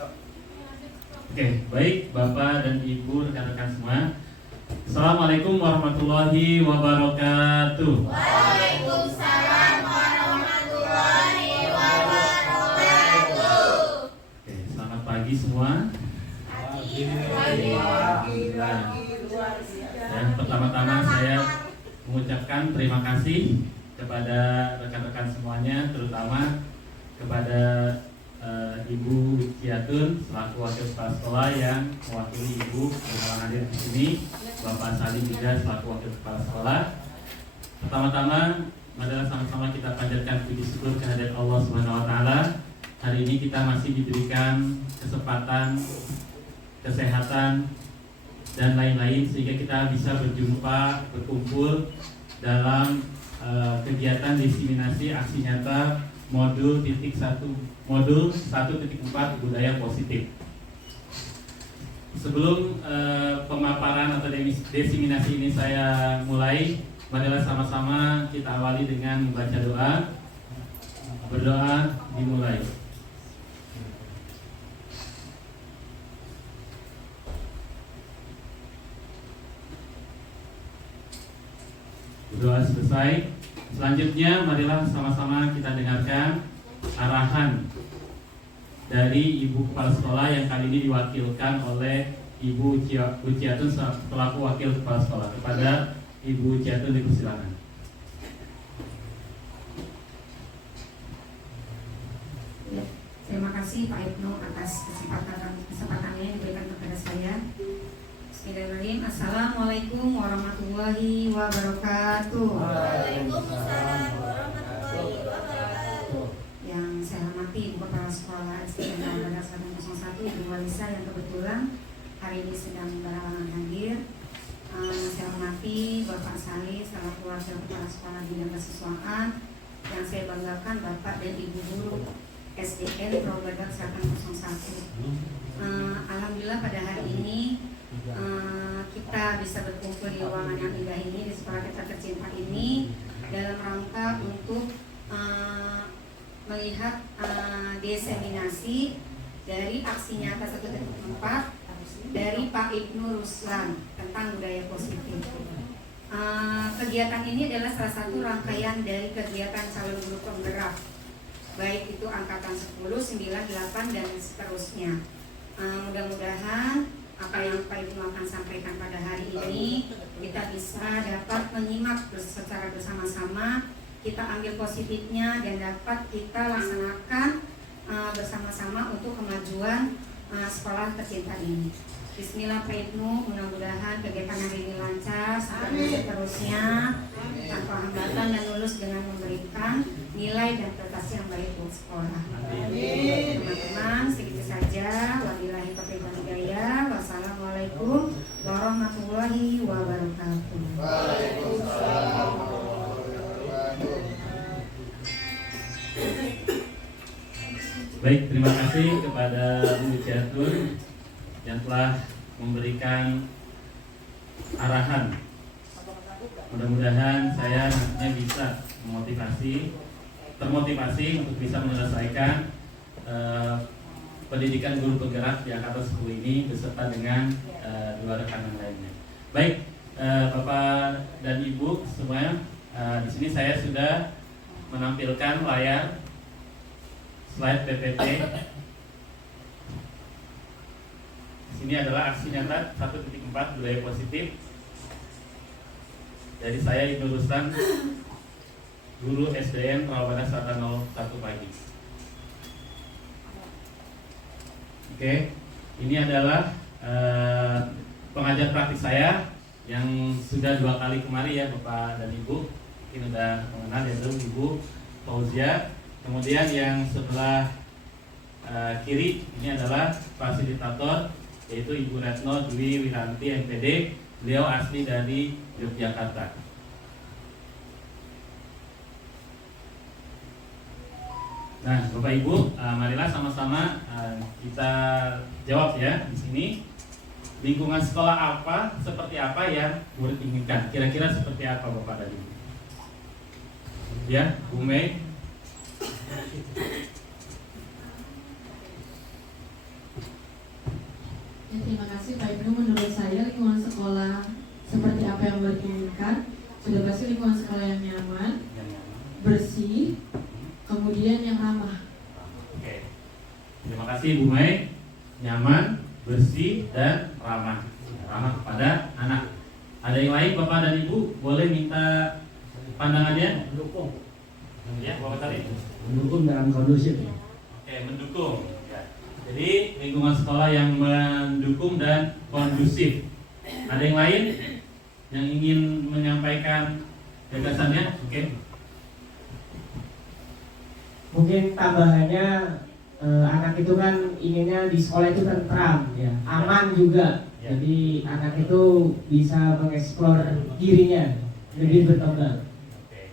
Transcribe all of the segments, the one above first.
Oke, baik Bapak dan Ibu rekan-rekan semua. Assalamualaikum warahmatullahi wabarakatuh. Waalaikumsalam warahmatullahi wabarakatuh. Oke, selamat pagi semua. Dan pertama-tama saya mengucapkan terima kasih kepada rekan-rekan semuanya, terutama kepada Ibu Ciatun selaku wakil kepala sekolah yang mewakili Ibu yang hadir di sini, Bapak Salim juga selaku wakil kepala sekolah. Pertama-tama, marilah sama-sama kita panjatkan puji syukur kehadirat Allah Subhanahu wa taala. Hari ini kita masih diberikan kesempatan, kesehatan dan lain-lain sehingga kita bisa berjumpa, berkumpul dalam kegiatan diseminasi aksi nyata modul 1.4 budaya positif. Sebelum pemaparan atau diseminasi ini saya mulai, marilah sama-sama kita awali dengan membaca doa. Berdoa dimulai. Doa selesai. Selanjutnya marilah sama-sama kita dengarkan arahan dari Ibu Kepala Sekolah yang kali ini diwakilkan oleh Ibu Ciatun selaku wakil Kepala Sekolah. Kepada Ibu Ciatun dipersilakan. Ya, terima kasih Pak Ibnu atas kesempatannya yang diberikan kepada saya. Bismillahirrahmanirrahim. Assalamualaikum warahmatullahi wabarakatuh. Waalaikumsalam warahmatullahi wabarakatuh. Yang saya hormati Ibu Kepala Sekolah SD Negeri 101 Ibu Walisa yang kebetulan hari ini sedang berhalangan hadir. Saya hormati Bapak Salih selaku wakil Kepala Sekolah Bidang Kesiswaan. Yang saya banggakan Bapak dan Ibu Guru SDN Probadak 101. Alhamdulillah pada hari ini kita bisa berkumpul di ruangan yang indah ini, di sekolah kita tercinta ini, dalam rangka untuk melihat diseminasi dari aksi nyata 1.4 dari Pak Ibnu Ruslan tentang budaya positif. Kegiatan ini adalah salah satu rangkaian dari kegiatan calon guru penggerak, baik itu angkatan 10, 9, 8 dan seterusnya. Mudah-mudahan apa yang Pak Ibnu akan sampaikan pada hari ini kita bisa dapat menyimak secara bersama-sama, kita ambil positifnya dan dapat kita laksanakan bersama-sama untuk kemajuan sekolah tercinta ini. Bismillah Pak Ibnu, mudah-mudahan kegiatan hari ini lancar sampai seterusnya tanpa hambatan dan lulus dengan memberikan nilai dan prestasi yang baik buat sekolah. Teman-teman, segitu saja. Wabillahi taufiq wal hidayah. Wassalamualaikum warahmatullahi wabarakatuh. Waalaikumsalam. Baik, terima kasih kepada Bu Ciatun yang telah memberikan arahan. Mudah-mudahan saya nantinya bisa termotivasi untuk bisa menyelesaikan pendidikan guru penggerak di angkatan 10 ini beserta dengan dua rekan yang lainnya. Baik, Bapak dan Ibu semuanya, di sini saya sudah menampilkan layar slide PPT. Ini adalah aksi nyata 1.4 budaya positif dari saya Ibnu Ruslan, guru SDN Perawanan 101 pagi. Oke, ini adalah pengajar praktik saya yang sudah 2 kali kemari ya Bapak dan Ibu. Mungkin sudah mengenal yaitu Ibu Fauzia. Kemudian yang sebelah kiri ini adalah fasilitator yaitu Ibu Retno Dwi Wiranti MPD. Beliau asli dari Yogyakarta. Nah, Bapak Ibu, marilah sama-sama kita jawab ya di sini. Lingkungan sekolah apa, seperti apa yang murid inginkan? Kira-kira seperti apa Bapak dan Ibu? Ya, Bu Mei. Sudah pasti lingkungan sekolah yang nyaman, Yang nyaman. bersih, kemudian yang ramah. Oke. Terima kasih Bu Mai. Nyaman, bersih, dan ramah. Ramah kepada anak. Ada yang lain Bapak dan Ibu boleh minta pandangannya? Mendukung. Ya, Bapak tadi. Mendukung dalam kondusif. Oke, mendukung. Ya. Jadi lingkungan sekolah yang mendukung dan kondusif. Ada yang lain yang ingin menyampaikan gagasannya? Oke. Mungkin tambahannya anak itu kan inginnya di sekolah itu tentram, ya, aman juga. Ya. Jadi anak itu bisa mengeksplor dirinya lebih berkembang. Oke.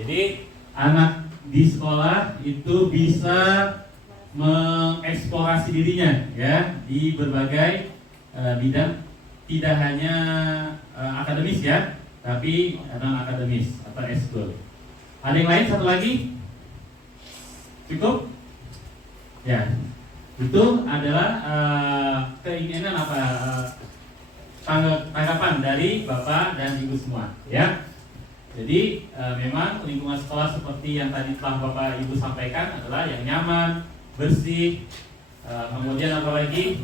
Jadi anak di sekolah itu bisa mengeksplorasi dirinya ya di berbagai bidang, tidak hanya akademis ya, tapi non akademis atau ekskul. Ada yang lain satu lagi? Cukup? Ya. Itu adalah keinginan apa tanggapan dari Bapak dan Ibu semua ya. Jadi memang lingkungan sekolah seperti yang tadi telah Bapak Ibu sampaikan adalah yang nyaman, bersih, kemudian apa lagi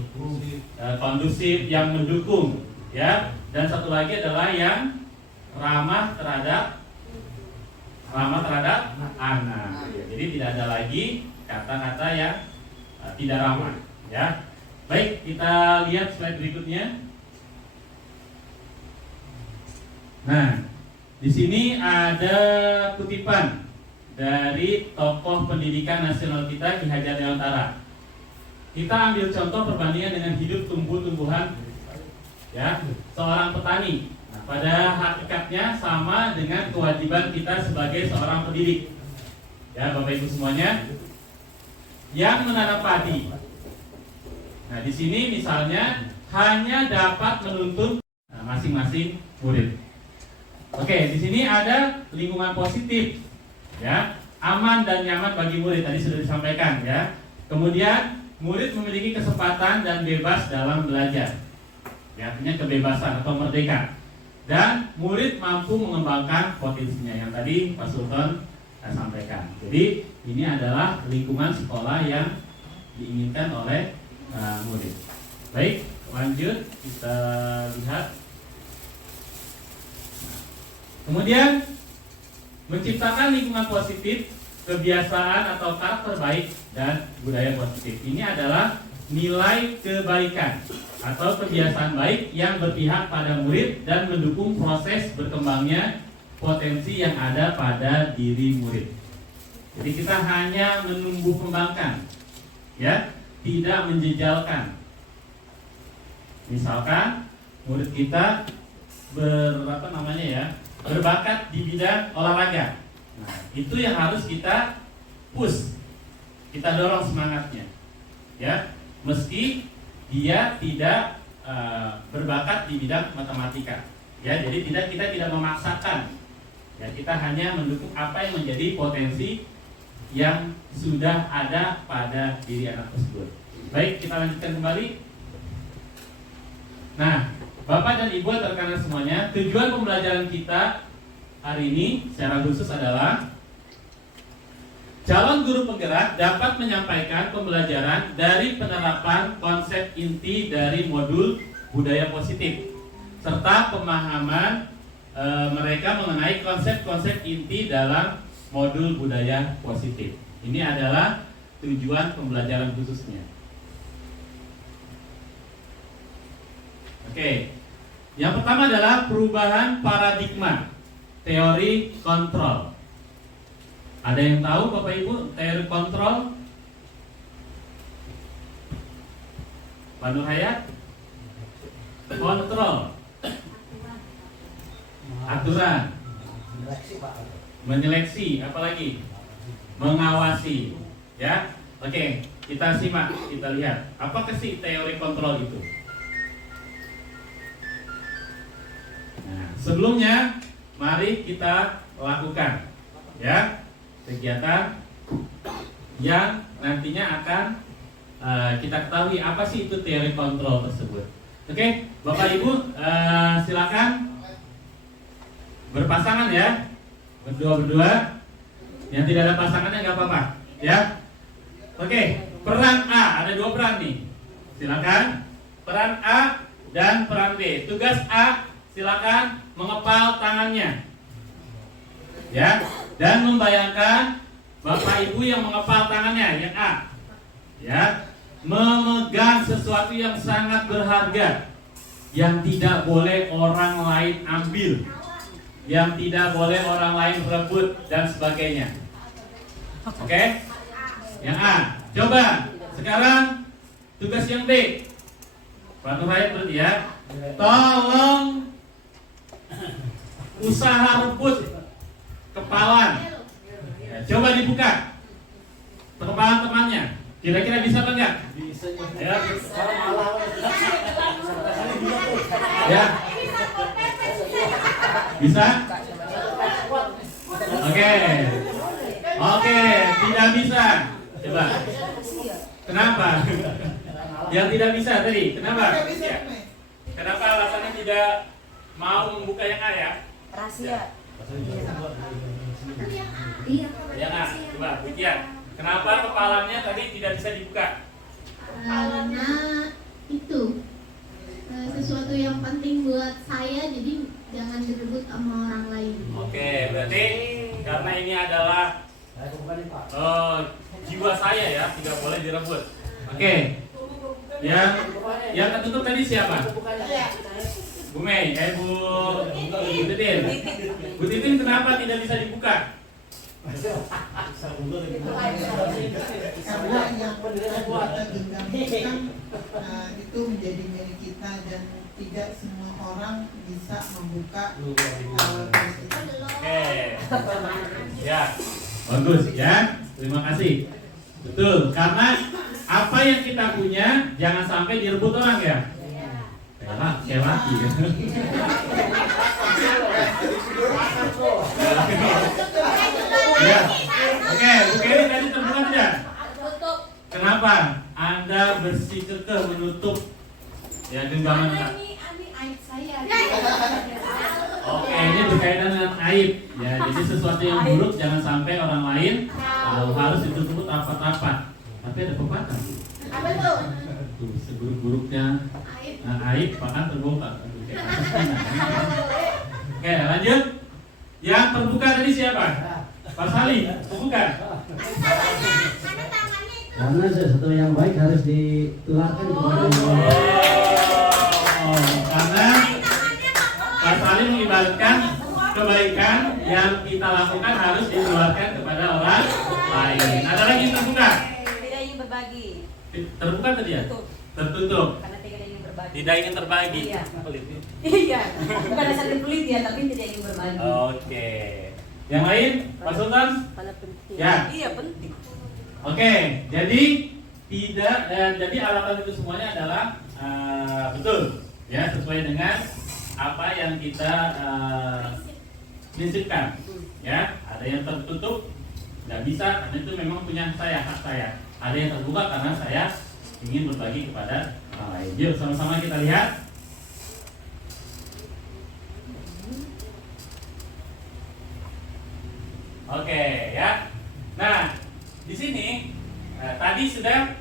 kondusif, yang mendukung ya, dan satu lagi adalah yang ramah terhadap anak. Jadi tidak ada lagi kata-kata yang tidak ramah ya. Baik, kita lihat slide berikutnya. Nah, di sini ada kutipan dari tokoh pendidikan nasional kita Ki Hajar Dewantara. Kita ambil contoh perbandingan dengan hidup tumbuh-tumbuhan ya, seorang petani. Nah, pada hakikatnya sama dengan kewajiban kita sebagai seorang pendidik. Ya, Bapak Ibu semuanya, yang menanam padi. Nah, di sini misalnya hanya dapat menuntun masing-masing murid. Oke, di sini ada lingkungan positif, ya, aman dan nyaman bagi murid. Tadi sudah disampaikan, ya. Kemudian murid memiliki kesempatan dan bebas dalam belajar, ya, artinya kebebasan atau merdeka. Dan murid mampu mengembangkan potensinya yang tadi Pak Sultan sampaikan. Jadi ini adalah lingkungan sekolah yang diinginkan oleh murid. Baik, lanjut kita lihat. Kemudian menciptakan lingkungan positif, kebiasaan atau karakter baik dan budaya positif. Ini adalah nilai kebaikan atau kebiasaan baik yang berpihak pada murid dan mendukung proses berkembangnya potensi yang ada pada diri murid. Jadi kita hanya menumbuh kembangkan, ya, tidak menjejalkan. Misalkan murid kita berbakat di bidang olahraga. Nah, itu yang harus kita push, kita dorong semangatnya, ya, meski dia tidak berbakat di bidang matematika, ya. Jadi kita tidak memaksakan. Ya, kita hanya mendukung apa yang menjadi potensi yang sudah ada pada diri anak tersebut. Baik, kita lanjutkan kembali. Nah, Bapak dan Ibu atau rekan semuanya, tujuan pembelajaran kita hari ini secara khusus adalah calon guru penggerak dapat menyampaikan pembelajaran dari penerapan konsep inti dari modul budaya positif serta pemahaman mereka mengenai konsep-konsep inti dalam modul budaya positif. Ini adalah tujuan pembelajaran khususnya. Oke, yang pertama adalah perubahan paradigma teori kontrol. Ada yang tahu Bapak Ibu teori kontrol? Pak Nur Hayat? Kontrol, aturan, menyeleksi, apalagi mengawasi, ya. Oke, kita simak, kita lihat apa sih teori kontrol itu. Nah, sebelumnya mari kita lakukan, ya, kegiatan yang nantinya akan kita ketahui apa sih itu teori kontrol tersebut. Oke, Bapak Ibu silakan berpasangan ya, berdua. Yang tidak ada pasangannya nggak apa-apa, ya. Oke, peran A, ada 2 peran nih. Silakan. Peran A dan peran B. Tugas A, silakan mengepal tangannya, ya, dan membayangkan Bapak Ibu yang mengepal tangannya, yang A, ya, memegang sesuatu yang sangat berharga, yang tidak boleh orang lain ambil, yang tidak boleh orang lain rebut dan sebagainya. Oke? Yang A. Coba sekarang tugas yang B. Pak Nurayat berarti ya. Tolong usaha rebut kepalan. Ya, coba dibuka kepalan temannya. Kira-kira bisa apa enggak? Bisa. Ya. Bisa? Oke, tidak bisa. Coba. Kenapa? Yang tidak bisa tadi, kenapa? Ya. Kenapa alasannya tidak mau membuka yang A ya? Rahasia. Yang A, coba Widya. Kenapa kepalanya tadi tidak bisa dibuka? Karena itu sesuatu yang penting buat saya, jadi jangan direbut sama orang lain. Oke, berarti karena ini adalah jiwa saya ya, tidak boleh direbut. Oke. Yang ketutup tadi siapa? Bu Mei, Bu Titin. Bu Titin kenapa tidak bisa dibuka? Karena yang kita genggam itu menjadi milik kita dan tidak semua orang bisa membuka. Oke. Ya, bagus ya. Terima kasih. Betul, karena apa yang kita punya jangan sampai direbut orang ya. Kayak laki kan. Ya. Oke, Bu Kelly tadi terbuka tidak? Kenapa? Anda bersikukuh menutup ya genggaman Anda. Oke, ini berkaitan dengan aib. Ya, jadi sesuatu yang buruk jangan sampai orang lain tahu, harus ditutup rapat-rapat. Tapi ada pepatah. Apa tuh? Tuh, seburuk-buruknya aib bahkan terbongkar. Oke, lanjut. Yang terbuka tadi siapa? Pak Salim, bukan? Karena sesuatu yang baik harus ditularkan kepada orang lain. Karena Pak Salim mengibaratkan kebaikan yang kita lakukan harus ditularkan kepada orang lain. Ada lagi yang terbuka? Tidak ingin berbagi. Terbuka tadi ya? Tertutup. Karena tidak ingin berbagi. Tidak ingin terbagi. Iya. Pelit. Iya. Bukan dasar pelit ya, tapi tidak ingin berbagi. Oke. Yang lain, Pak Sultan? Karena penting. Ya. Iya penting. Oke. Jadi tidak. Jadi alasan itu semuanya adalah betul, ya, sesuai dengan apa yang kita prinsipkan. Ya, ada yang tertutup, nggak bisa, karena itu memang punya saya, hak saya. Ada yang terbuka karena saya ingin berbagi kepada orang lain. Yuk, sama-sama kita lihat. Oke, ya. Nah, di sini tadi sudah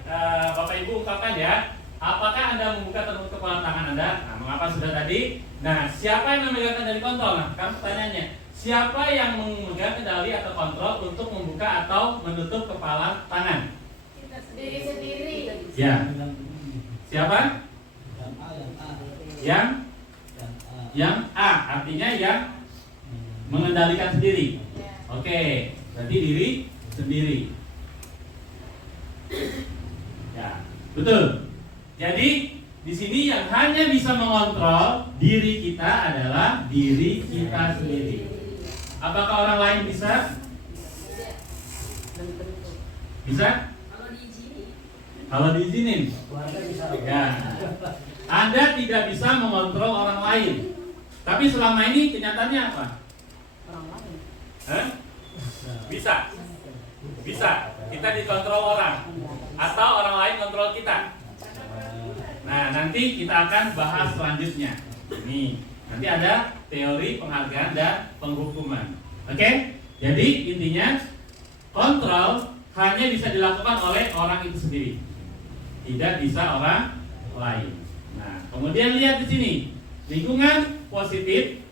Bapak Ibu ungkapkan ya. Apakah Anda membuka terus kepala tangan Anda? Nah, mengapa sudah tadi? Nah, siapa yang memegang kendali kontrol? Nah, kan pertanyaannya, siapa yang memegang kendali atau kontrol untuk membuka atau menutup kepala tangan? Kita sendiri. Ya. Siapa? Yang A, artinya yang mengendalikan sendiri. Oke, berarti diri sendiri. Ya, betul. Jadi di sini yang hanya bisa mengontrol diri kita adalah diri kita sendiri. Apakah orang lain bisa? Bisa? Kalau diizinin. Ya. Anda tidak bisa mengontrol orang lain. Tapi selama ini kenyataannya apa? Orang lain. Hah? Bisa. Bisa. Kita dikontrol orang atau orang lain kontrol kita. Nah, nanti kita akan bahas selanjutnya. Ini Nanti ada teori penghargaan dan penghukuman. Oke? Jadi intinya kontrol hanya bisa dilakukan oleh orang itu sendiri, tidak bisa orang lain. Nah, kemudian lihat di sini lingkungan positif.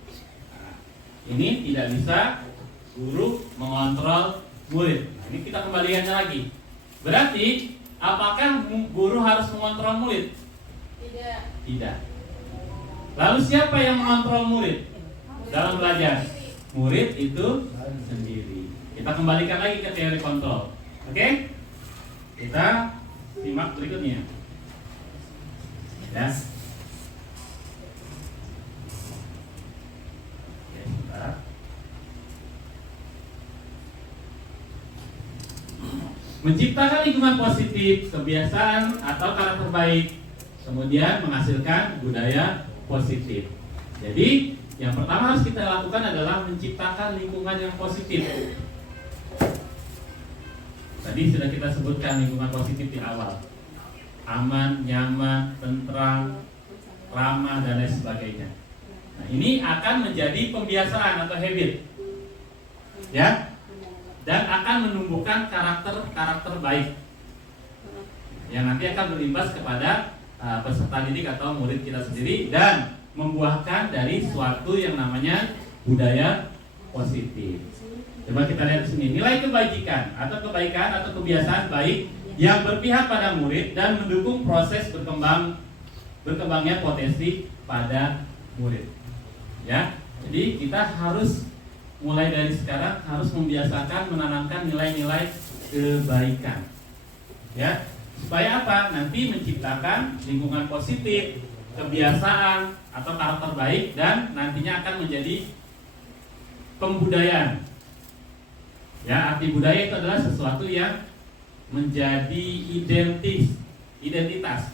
Nah, ini tidak bisa guru mengontrol murid. Nah, ini kita kembalikannya lagi. Berarti apakah guru harus mengontrol murid? Tidak. Lalu siapa yang mengontrol murid dalam belajar? Murid itu sendiri. Kita kembalikan lagi ke teori kontrol. Oke? Kita simak berikutnya. Ya. Oke, sebentar. Menciptakan lingkungan positif, kebiasaan atau karakter baik, kemudian menghasilkan budaya positif. Jadi, yang pertama harus kita lakukan adalah menciptakan lingkungan yang positif. Tadi sudah kita sebutkan lingkungan positif di awal. Aman, nyaman, tentram, ramah, dan lain sebagainya. Nah, ini akan menjadi pembiasaan atau habit. Ya. Dan akan menumbuhkan karakter baik yang nanti akan berimbas kepada peserta didik atau murid kita sendiri dan membuahkan dari suatu yang namanya budaya positif. Coba kita lihat di sini, nilai kebaikan atau kebiasaan baik yang berpihak pada murid dan mendukung proses berkembangnya potensi pada murid. Ya, jadi kita harus mulai dari sekarang harus membiasakan menanamkan nilai-nilai kebaikan. Ya, supaya apa? Nanti menciptakan lingkungan positif, kebiasaan atau karakter baik dan nantinya akan menjadi pembudayaan. Ya, arti budaya itu adalah sesuatu yang menjadi identitas,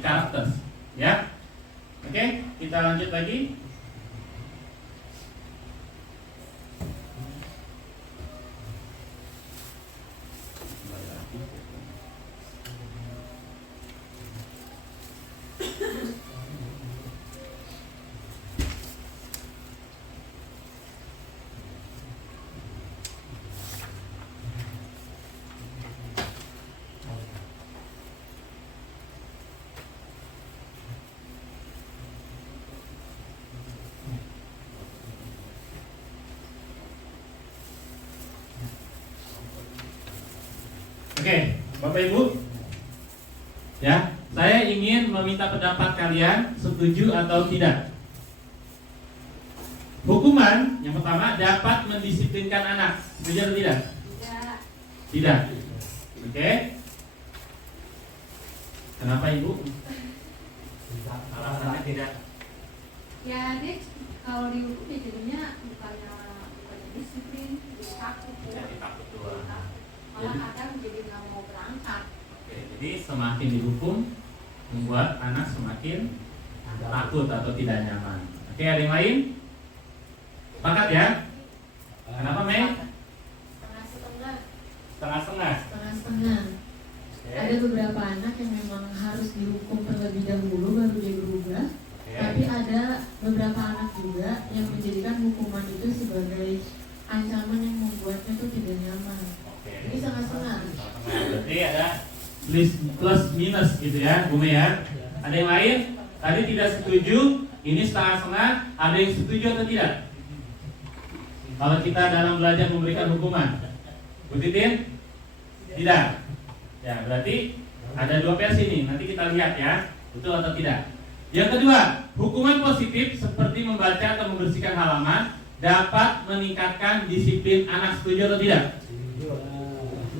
karakter. Ya. Oke, kita lanjut lagi. Oke, Bapak Ibu, ya, saya ingin meminta pendapat kalian setuju atau tidak. Hukuman yang pertama dapat mendisiplinkan anak, setuju atau tidak? Tidak. Oke. Kenapa Ibu? Alasannya tidak. Ya, Dek, kalau dihukum ya jadinya bukannya disiplin, jadi takut. Jadi takut doang. Malah kadang jadi nggak mau berangkat. Oke, jadi semakin dihukum membuat anak semakin takut atau tidak nyaman. Oke, ada yang lain? Sepakat ya? Kenapa, Mei? Setengah-setengah. Setengah-setengah. Setengah-setengah. Ada beberapa anak yang memang harus dihukum terlebih dahulu baru dia berubah. Tapi ada beberapa anak juga yang menjadikan hukuman itu sebagai ancaman yang membuatnya tuh tidak nyaman. Ini setengah-setengah. Berarti ada plus minus gitu ya, Bu Mei ya. Ada yang lain? Tadi tidak setuju, ini setengah-setengah. Ada yang setuju atau tidak? Kalau kita dalam belajar memberikan hukuman, Bu Titin? Tidak. Ya, berarti ada dua versi nih. Nanti kita lihat ya, betul atau tidak. Yang kedua, hukuman positif seperti membaca atau membersihkan halaman dapat meningkatkan disiplin anak. Setuju atau tidak?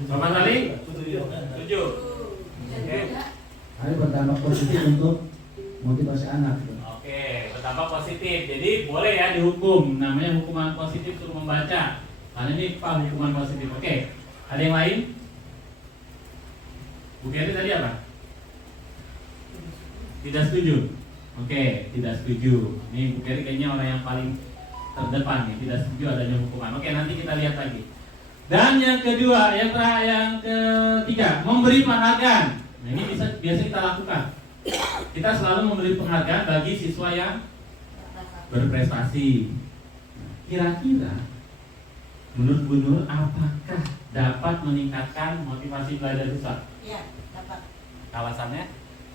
Bapak Salih? Setuju. Oke. Ada berdampak positif untuk motivasi anak. Oke, berdampak positif. Jadi boleh ya dihukum. Namanya hukuman positif suruh membaca. Karena ini Pak hukuman positif. Oke. Ada yang lain? Bu Keri tadi apa? Tidak setuju. Oke, tidak setuju. Ini Bu Keri kayaknya orang yang paling terdepan nih. Tidak setuju adanya hukuman. Oke, nanti kita lihat lagi. Dan yang kedua, yang ketiga, memberi penghargaan. Nah, ini biasa kita lakukan. Kita selalu memberi penghargaan bagi siswa yang berprestasi. Kira-kira menurut Bu Nur, apakah dapat meningkatkan motivasi belajar siswa? Iya, dapat. Alasannya?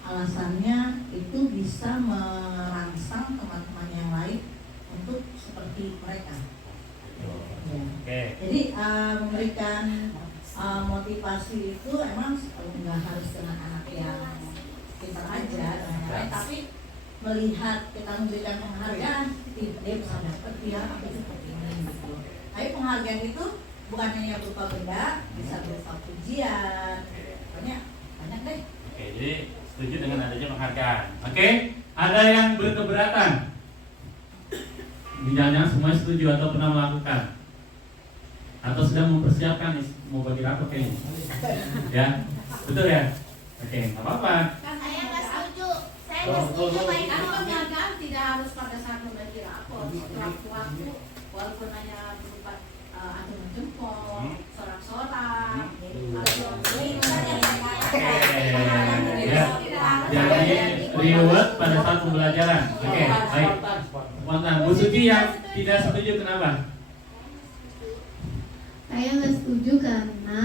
Alasannya itu bisa merangsang teman-teman yang lain untuk seperti mereka. Ya. Oke. Jadi memberikan motivasi itu emang nggak harus dengan anak yang pintar aja dan yang lain, tapi melihat kita memberikan penghargaan, dia bisa dapat dia seperti ini gitu. Tapi penghargaan itu bukan hanya berupa benda, bisa berupa pujian, banyak deh. Oke, jadi setuju dengan adanya penghargaan. Oke, ada yang berkeberatan? Jangan semua setuju atau pernah melakukan, atau sedang mempersiapkan mau bagi rapor kayaknya. Ya, betul ya? Oke, nggak apa-apa. Saya nggak setuju. Saya nggak setuju. Baik, karena penghargaan tidak harus pada saat membagi rapor. Waktu-waktu, walaupun hanya berupa acungan jempol, sorak-sorak, Jadi reward pada saat pembelajaran. Oke, baik. Mantan Bu Suci yang tidak setuju kenapa? Saya nggak setuju karena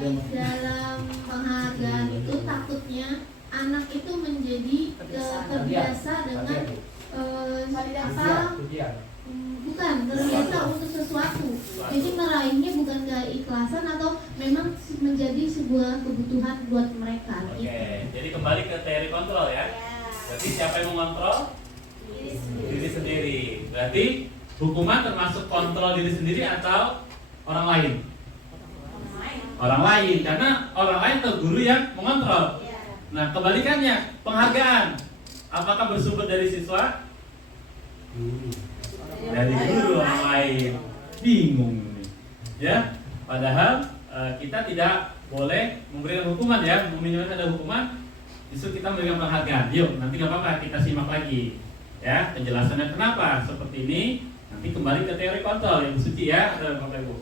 di dalam penghargaan itu takutnya anak itu menjadi terbiasa dengan bukan terbiasa untuk sesuatu. Jadi meraihnya bukan keikhlasan atau memang menjadi sebuah kebutuhan buat mereka. Oke, jadi kembali ke teori kontrol ya. Berarti siapa yang mengontrol? Diri sendiri. Berarti hukuman termasuk kontrol diri sendiri atau orang lain? Orang lain, karena orang lain atau guru yang mengontrol. Nah, kebalikannya, penghargaan apakah bersumber dari siswa? Dari guru orang lain. Bingung nih. Ya, padahal kita tidak boleh memberikan hukuman ya, meminimalkan ada hukuman, justru kita memberikan penghargaan. Yuk, nanti nggak apa-apa, kita simak lagi. Ya, penjelasannya kenapa seperti ini. Nanti kembali ke teori kontrol yang suci ya, ada Bapak Ibu.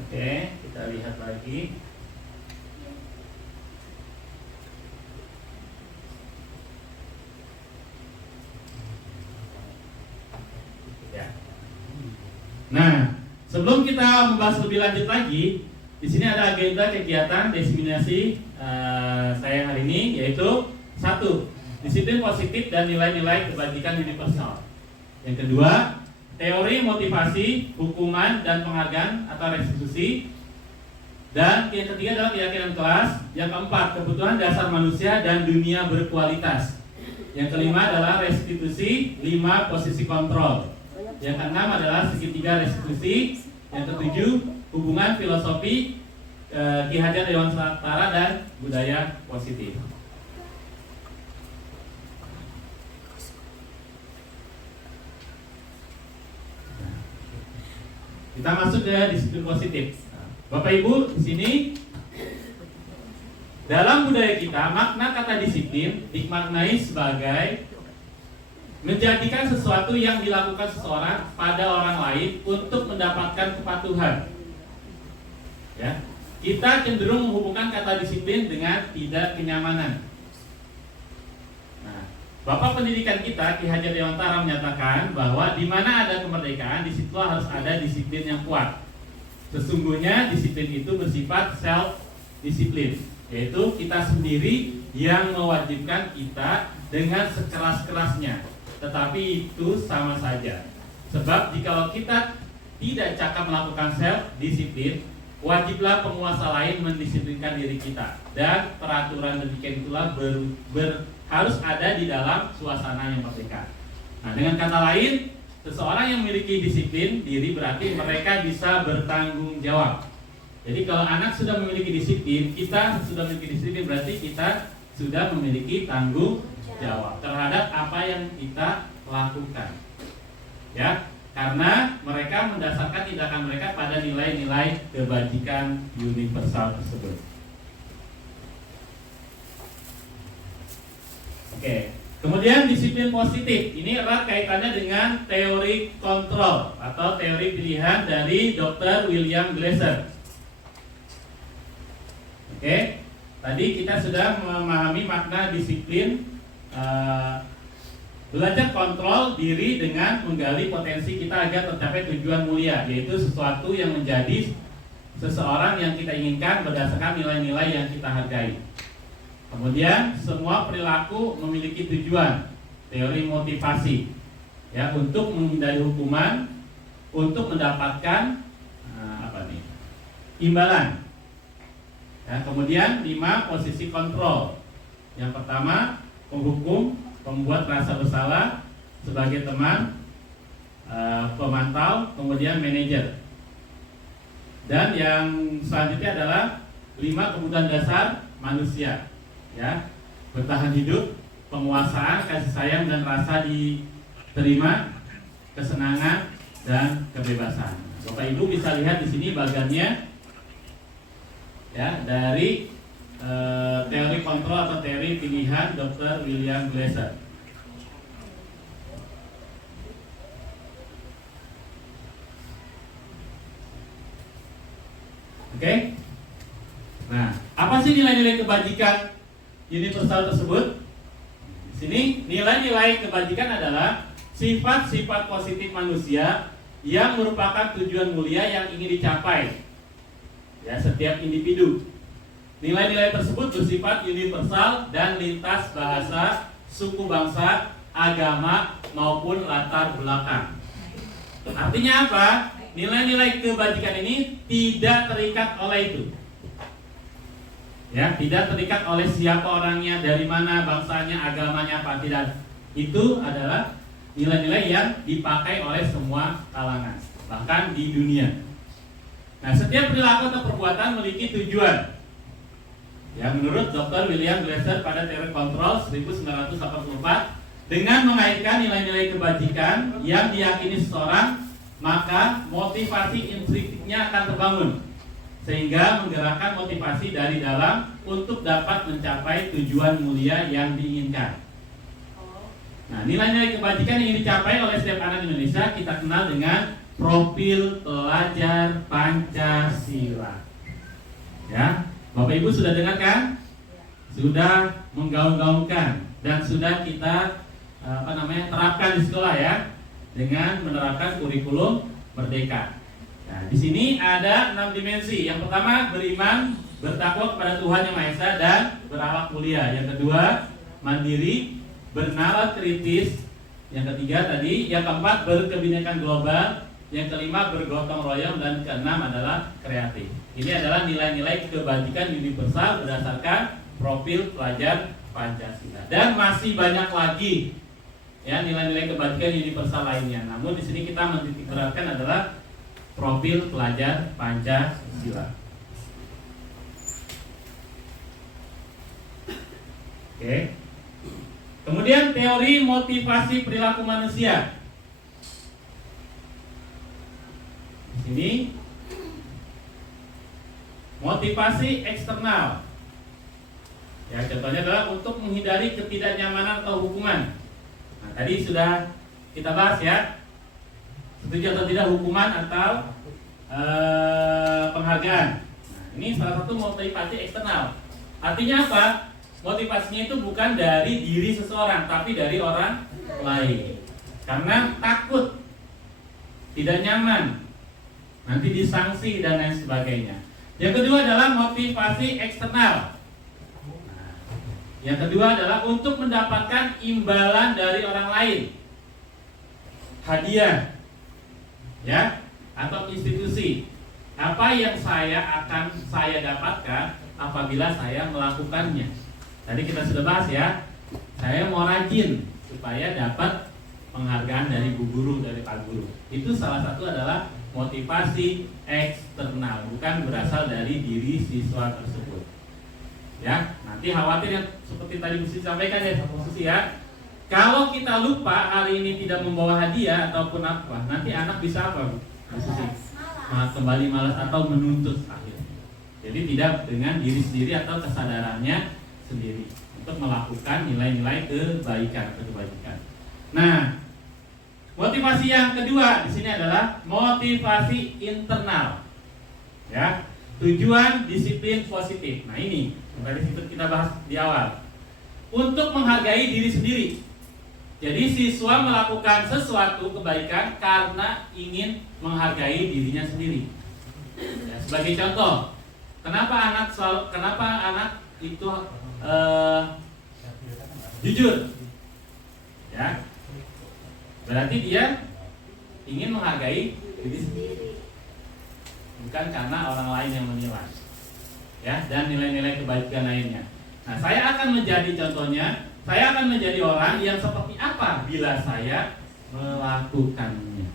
Oke, kita lihat lagi. Ya. Nah, sebelum kita membahas lebih lanjut lagi, di sini ada agenda kegiatan diseminasi saya hari ini, yaitu 1. Disiplin positif dan nilai-nilai kebajikan universal. Yang kedua, teori motivasi, hukuman dan penghargaan atau restitusi. Dan yang ketiga adalah keyakinan kelas. Yang keempat, kebutuhan dasar manusia dan dunia berkualitas. Yang kelima adalah restitusi, 5 posisi kontrol. Yang keenam adalah segitiga restitusi. Yang ketujuh, hubungan filosofi, Ki Hajar Dewantara dan budaya positif. Kita masuk ke disiplin positif. Bapak Ibu, di sini dalam budaya kita makna kata disiplin dimaknai sebagai menjadikan sesuatu yang dilakukan seseorang pada orang lain untuk mendapatkan kepatuhan. Ya, kita cenderung menghubungkan kata disiplin dengan tidak kenyamanan. Nah, Bapak pendidikan kita Ki Hajar Dewantara menyatakan bahwa di mana ada kemerdekaan, di situ harus ada disiplin yang kuat. Sesungguhnya disiplin itu bersifat self disiplin, yaitu kita sendiri yang mewajibkan kita dengan sekeras-kerasnya. Tetapi itu sama saja. Sebab jikalau kita tidak cakap melakukan self disiplin, wajiblah penguasa lain mendisiplinkan diri kita. Dan peraturan demikian itulah harus ada di dalam suasana yang merdeka. Nah, dengan kata lain, seseorang yang memiliki disiplin diri berarti mereka bisa bertanggung jawab. Jadi kalau anak sudah memiliki disiplin, kita sudah memiliki disiplin, berarti kita sudah memiliki tanggung jawab terhadap apa yang kita lakukan. Ya, karena mereka mendasarkan tindakan mereka pada nilai-nilai kebajikan universal tersebut. Oke, kemudian disiplin positif ini erat kaitannya dengan teori kontrol atau teori pilihan dari Dr. William Glasser. Oke, tadi kita sudah memahami makna disiplin Belajar kontrol diri dengan menggali potensi kita agar tercapai tujuan mulia, yaitu sesuatu yang menjadi seseorang yang kita inginkan berdasarkan nilai-nilai yang kita hargai. Kemudian semua perilaku memiliki tujuan, teori motivasi, ya, untuk menghindari hukuman, untuk mendapatkan imbalan. Ya, kemudian 5 posisi kontrol. Yang pertama, penghukum, pembuat rasa bersalah sebagai teman, pemantau, kemudian manajer. Dan yang selanjutnya adalah 5 kebutuhan dasar manusia, ya, bertahan hidup, penguasaan, kasih sayang dan rasa diterima, kesenangan dan kebebasan. Bapak Ibu bisa lihat di sini bagiannya, ya, dari teori kontrol atau teori pilihan Dr. William Glasser. Oke? Nah, apa sih nilai-nilai kebajikan universal tersebut? Di sini nilai-nilai kebajikan adalah sifat-sifat positif manusia yang merupakan tujuan mulia yang ingin dicapai, ya, setiap individu. Nilai-nilai tersebut bersifat universal dan lintas bahasa, suku bangsa, agama maupun latar belakang. Artinya apa? Nilai-nilai kebajikan ini tidak terikat oleh itu. Ya, tidak terikat oleh siapa orangnya, dari mana bangsanya, agamanya apa, tidak. Itu adalah nilai-nilai yang dipakai oleh semua kalangan, bahkan di dunia. Nah, setiap perilaku atau perbuatan memiliki tujuan. Ya, menurut Dr. William Glasser pada teori kontrol 1984, dengan mengaitkan nilai-nilai kebajikan yang diyakini seseorang, maka motivasi intrinsiknya akan terbangun, sehingga menggerakkan motivasi dari dalam untuk dapat mencapai tujuan mulia yang diinginkan. Nah, nilai-nilai kebajikan yang ingin dicapai oleh setiap anak Indonesia kita kenal dengan profil pelajar Pancasila. Ya, Bapak Ibu sudah dengar kan? Sudah menggaung-gaungkan dan sudah kita terapkan di sekolah, ya, dengan menerapkan kurikulum Merdeka. Nah, di sini ada 6 dimensi. Yang pertama, beriman, bertakwa kepada Tuhan Yang Maha Esa dan berakhlak mulia. Yang kedua, mandiri, bernalar kritis. Yang ketiga tadi, yang keempat, berkebinekaan global. Yang kelima, bergotong royong, dan keenam adalah kreatif. Ini adalah nilai-nilai kebajikan universal berdasarkan profil pelajar Pancasila. Dan masih banyak lagi, ya, nilai-nilai kebajikan universal lainnya. Namun di sini kita menitikberatkan adalah profil pelajar Pancasila. Oke. Kemudian teori motivasi perilaku manusia. Di sini motivasi eksternal. Ya, contohnya adalah untuk menghindari ketidaknyamanan atau hukuman. Nah, tadi sudah kita bahas, ya, setuju atau tidak hukuman atau penghargaan. Nah, ini salah satu motivasi eksternal. Artinya apa? Motivasinya itu bukan dari diri seseorang, tapi dari orang lain. Karena takut, tidak nyaman, nanti disanksi dan lain sebagainya. Yang kedua adalah motivasi eksternal. Yang kedua adalah untuk mendapatkan imbalan dari orang lain, hadiah, ya, atau institusi. Apa yang saya dapatkan apabila saya melakukannya. Tadi kita sudah bahas, ya, saya mau rajin supaya dapat penghargaan dari Bu Guru, dari Pak Guru. Itu salah satu adalah motivasi eksternal, bukan berasal dari diri siswa tersebut. Ya, nanti khawatir yang seperti tadi mesti disampaikan, ya, posisi, ya. Kalau kita lupa hari ini tidak membawa hadiah ataupun apa, nanti anak bisa apa, Bu? Kembali malas atau menuntut akhirnya. Jadi tidak dengan diri sendiri atau kesadarannya sendiri untuk melakukan nilai-nilai kebaikan atau kebajikan. Nah, motivasi yang kedua di sini adalah motivasi internal. Ya, tujuan disiplin positif. Nah, ini tadi kita bahas di awal. Untuk menghargai diri sendiri. Jadi siswa melakukan sesuatu kebaikan karena ingin menghargai dirinya sendiri. Ya, sebagai contoh, kenapa anak itu jujur? Ya, berarti dia ingin menghargai diri sendiri, bukan karena orang lain yang menilai. Ya, dan nilai-nilai kebaikan lainnya. Nah, saya akan menjadi contohnya. Saya akan menjadi orang yang seperti apa bila saya melakukannya.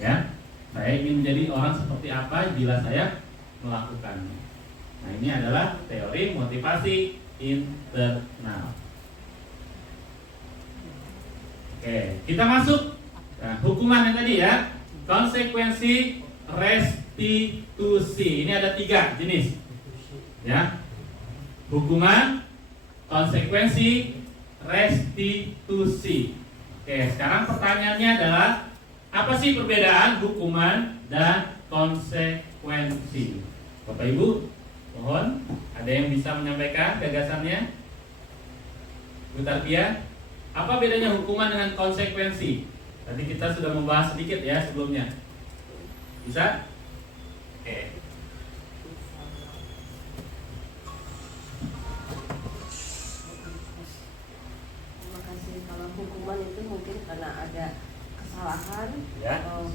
Ya, saya ingin menjadi orang seperti apa bila saya melakukannya. Nah, ini adalah teori motivasi internal. Oke, kita masuk. Nah, hukuman yang tadi ya, konsekuensi restitusi. Ini ada 3 jenis. Ya, hukuman, konsekuensi, restitusi. Oke, sekarang pertanyaannya adalah apa sih perbedaan hukuman dan konsekuensi? Bapak Ibu, mohon ada yang bisa menyampaikan gagasannya? Bu Tarkia, apa bedanya hukuman dengan konsekuensi? Tadi kita sudah membahas sedikit ya sebelumnya. Bisa? Oke. Kalau hukuman itu mungkin karena ada kesalahan Ya. atau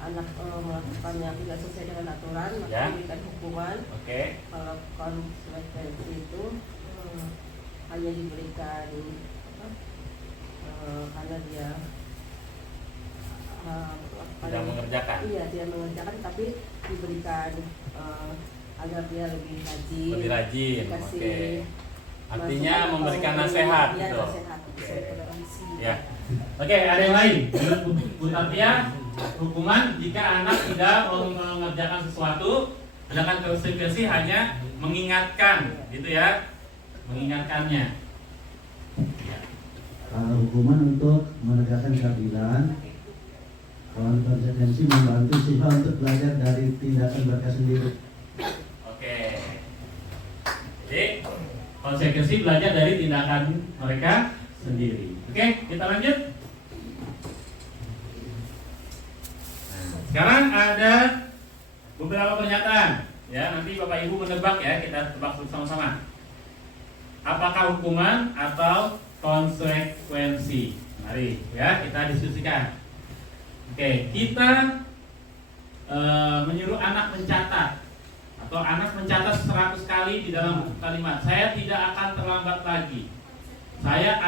anak melakukan yang tidak sesuai dengan aturan, maka Ya. diberikan hukuman. Oke. Kalau konsekuensi itu hanya diberikan karena dia Tidak mengerjakan. Iya, tidak mengerjakan, tapi diberikan agar dia lebih rajin. Lebih rajin. Dikasih Oke. Artinya masukan memberikan atau nasihat iya, gitu. nasihat, Oke. toleransi. Ya. Oke, ada yang lain? Bu Tatia, hukuman jika anak tidak mengerjakan sesuatu, sedangkan konsekuensi hanya mengingatkan, gitu ya, mengingatkannya. Ya. Kalau hukuman untuk menegakkan keadilan, kalau konsekuensi membantu siswa untuk belajar dari tindakan mereka sendiri. Oke. Jadi konsekuensi belajar dari tindakan mereka sendiri. Oke, kita lanjut. Nah, sekarang ada beberapa pernyataan. Ya, nanti Bapak Ibu menebak ya, kita tebak bersama-sama. Apakah hukuman atau konsekuensi? Mari ya kita diskusikan. Oke, kita menyuruh anak mencatat atau anak mencatat 100 kali di dalam buku kalimat. Saya tidak akan terlambat lagi. Saya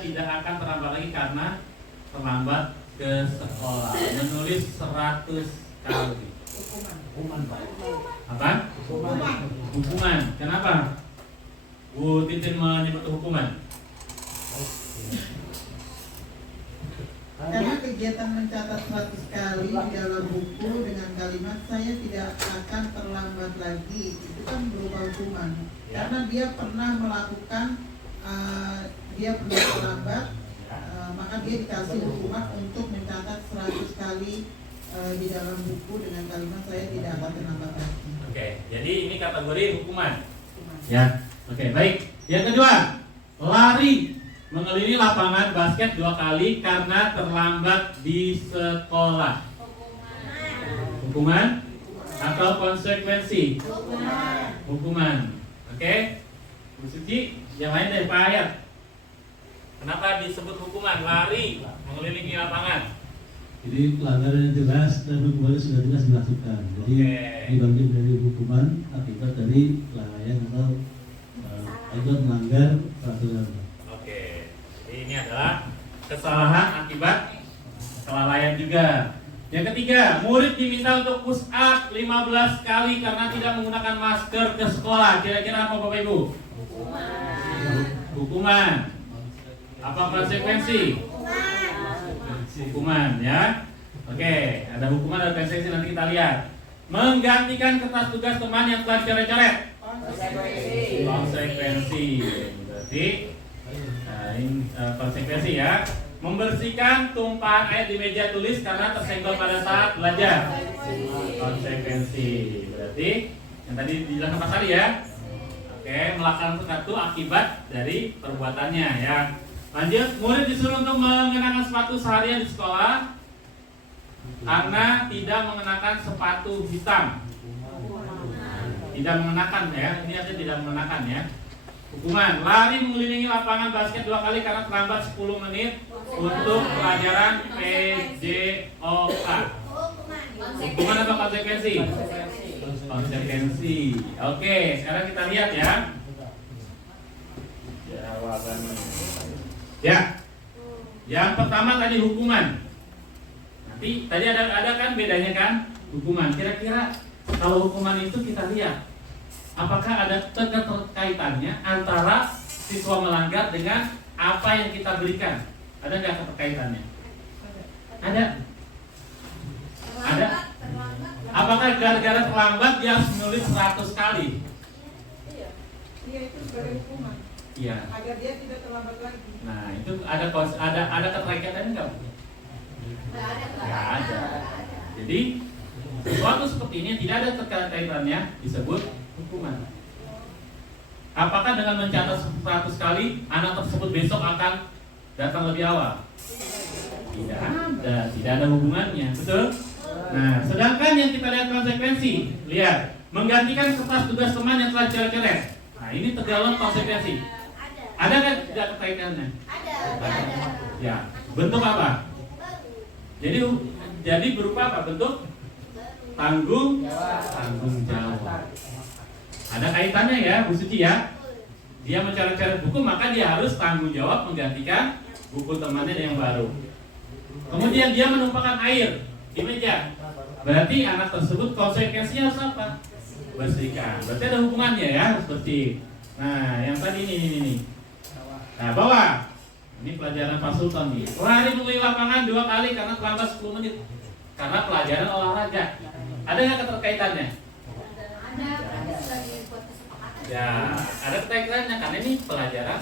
tidak akan terlambat lagi karena terlambat ke sekolah. Menulis 100 kali. Hukuman. Apa? Hukuman. Kenapa Bu Titin menyebut hukuman? Karena kegiatan mencatat 100 kali di dalam buku dengan kalimat saya tidak akan terlambat lagi, itu kan berupa hukuman. Ya. Karena dia pernah melakukan, dia pernah terlambat, maka dia dikasih hukuman untuk mencatat 100 kali di dalam buku dengan kalimat saya tidak akan terlambat lagi. Oke, jadi ini kategori hukuman. Ya. Oke, baik. Yang kedua, lari mengelilingi lapangan basket 2 kali karena terlambat di sekolah. Hukuman atau konsekuensi? Hukuman. Oke. Bu Suci, yang lain dari Pak Ayat. Kenapa disebut hukuman? Lari mengelilingi lapangan. Jadi pelanggaran yang jelas dan hukumannya sudah jelas dilakukan. Jadi Oke. ini bagian dari hukuman akibat dari kelalaian atau akibat melanggar peraturan. Oke. Jadi ini adalah kesalahan akibat kelalaian juga. Yang ketiga, murid diminta untuk push up 15 kali karena tidak menggunakan masker ke sekolah. Kira-kira apa Bapak Ibu? Hukuman. Apa konsekuensi? Hukuman ya. Oke, ada hukuman dan konsekuensi, nanti kita lihat. Menggantikan kertas tugas teman yang telah dicoret-coret. Konsekuensi. Berarti ini konsekuensi ya. Membersihkan tumpahan air di meja tulis karena tersenggol pada saat belajar. Konsekuensi. Berarti yang tadi dijelaskan Pak Sari ya. Oke, melakukan sesuatu akibat dari perbuatannya ya. Lanjut, murid disuruh untuk mengenakan sepatu seharian di sekolah karena tidak mengenakan sepatu hitam. Tidak mengenakan ya, ini artinya tidak mengenakan ya. Hukuman, lari mengelilingi lapangan basket 2 kali karena terlambat 10 menit untuk pelajaran PJOK. Hukuman atau konsekuensi? Konsekuensi. Oke, sekarang kita lihat ya. Jawabannya. Ya. Yang pertama tadi hukuman. Nanti tadi ada kan bedanya kan? Hukuman. Kira-kira kalau hukuman itu kita lihat apakah ada keterkaitannya antara siswa melanggar dengan apa yang kita berikan? Ada nggak keterkaitannya? Ada. Ada. Apakah gara-gara terlambat dia harus menulis 100 kali? Iya. Iya, itu sebagai hukuman. Iya. Agar dia tidak terlambat lagi. Nah, itu ada keterkaitannya nggak? Nggak ada. Jadi sesuatu seperti ini yang tidak ada keterkaitannya disebut hukuman. Apakah dengan mencatat 100 kali anak tersebut besok akan datang lebih awal? Tidak ada, tidak ada hubungannya, betul? Nah, sedangkan yang kita lihat konsekuensi, lihat menggantikan kertas tugas teman yang telah coret-coret. Nah, ini tergolong konsekuensi. Ada kan tidak keterkaitannya? Ada. Ya, bentuk apa? Jadi berupa apa bentuk? Tanggung jawab. Ada kaitannya ya, Bu Suci ya. Dia mencari-cari buku, maka dia harus tanggung jawab menggantikan buku temannya yang baru. Kemudian dia menumpahkan air di meja. Berarti anak tersebut konsekuensinya harus apa? Bersihkan. Berarti ada hukumannya ya, harus bersih. Nah, yang tadi ini. Nah, bawa. Ini pelajaran Pak Sultan nih. Lari mengelilingi lapangan 2 kali karena terlambat 10 menit. Karena pelajaran olahraga. Ada nggak keterkaitannya? Ada sebagai buat kesepakatan. Ya, ada keterkaitannya karena ini pelajaran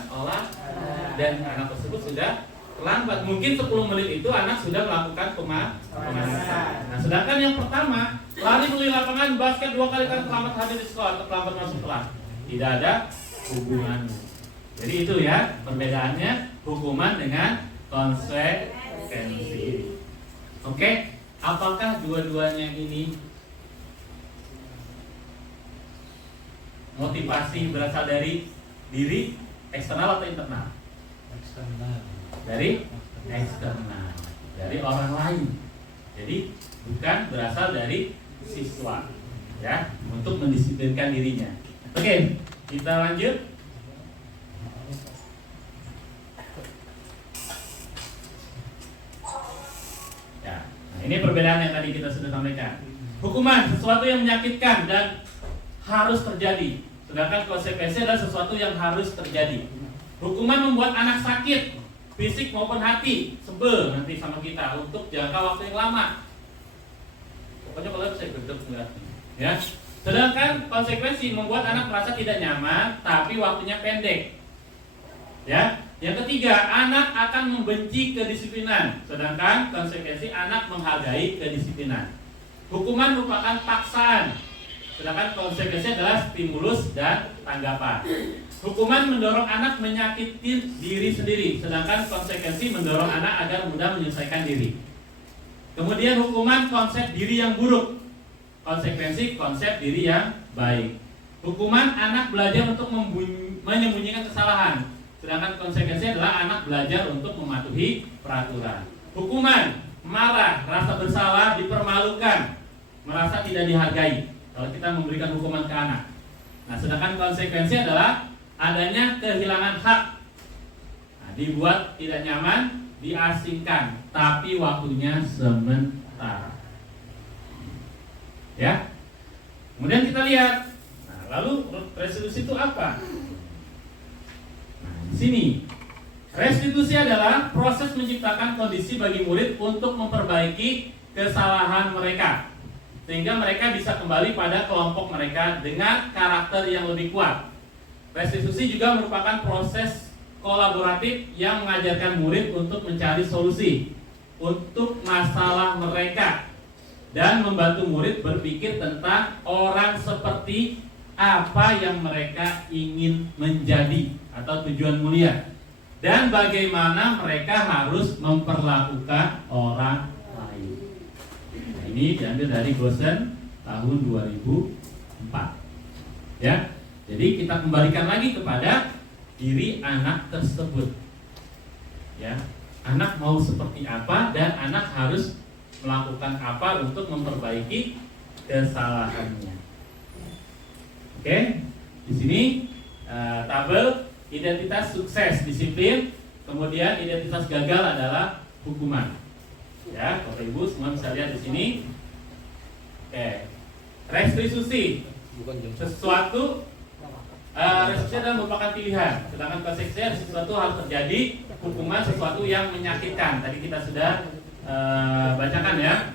dan anak tersebut sudah terlambat. Mungkin 10 menit itu anak sudah melakukan pemanasan. Nah, sedangkan yang pertama, lari mengelilingi lapangan basket 2 kali karena terlambat hadir di sekolah atau terlambat masuk kelas. Tidak ada hubungan. Jadi itu ya perbedaannya hukuman dengan konsekuensi. Oke, apakah dua-duanya ini motivasi berasal dari diri eksternal atau internal? Eksternal. Dari eksternal, dari orang lain. Jadi bukan berasal dari siswa, ya, untuk mendisiplinkan dirinya. Oke, kita lanjut. Ya, nah ini perbedaan yang tadi kita sudah sampaikan. Hukuman sesuatu yang menyakitkan dan harus terjadi, sedangkan konsekuensi adalah sesuatu yang harus terjadi. Hukuman membuat anak sakit, fisik maupun hati, sebel nanti sama kita untuk jangka waktu yang lama. Pokoknya kalau saya gedek ya. Sedangkan konsekuensi membuat anak merasa tidak nyaman, tapi waktunya pendek. Ya. Yang ketiga, anak akan membenci kedisiplinan, sedangkan konsekuensi anak menghargai kedisiplinan. Hukuman merupakan paksaan, sedangkan konsekuensi adalah stimulus dan tanggapan. Hukuman mendorong anak menyakiti diri sendiri, sedangkan konsekuensi mendorong anak agar mudah menyelesaikan diri. Kemudian hukuman konsep diri yang buruk, konsekuensi konsep diri yang baik. Hukuman anak belajar untuk menyembunyikan kesalahan, sedangkan konsekuensi adalah anak belajar untuk mematuhi peraturan. Hukuman marah, rasa bersalah, dipermalukan, merasa tidak dihargai kalau kita memberikan hukuman ke anak. Nah, sedangkan konsekuensi adalah adanya kehilangan hak. Nah, dibuat tidak nyaman, diasingkan, tapi waktunya sementara. Ya. Kemudian kita lihat. Nah, lalu restitusi itu apa? Nah, di sini restitusi adalah proses menciptakan kondisi bagi murid untuk memperbaiki kesalahan mereka, sehingga mereka bisa kembali pada kelompok mereka dengan karakter yang lebih kuat. Restitusi juga merupakan proses kolaboratif yang mengajarkan murid untuk mencari solusi untuk masalah mereka dan membantu murid berpikir tentang orang seperti apa yang mereka ingin menjadi atau tujuan mulia, dan bagaimana mereka harus memperlakukan orang lain. Nah, ini diambil dari Gosen tahun 2004. Ya, jadi kita kembalikan lagi kepada diri anak tersebut. Ya, anak mau seperti apa dan anak harus melakukan apa untuk memperbaiki kesalahannya. Oke, di sini tabel identitas sukses disiplin, kemudian identitas gagal adalah hukuman. Ya, Bapak Ibu semua bisa lihat di sini. Oke, restitusi sesuatu restitusi adalah merupakan pilihan, sedangkan konsekuensi sesuatu harus terjadi, hukuman sesuatu yang menyakitkan. Tadi kita sudah bacakan ya.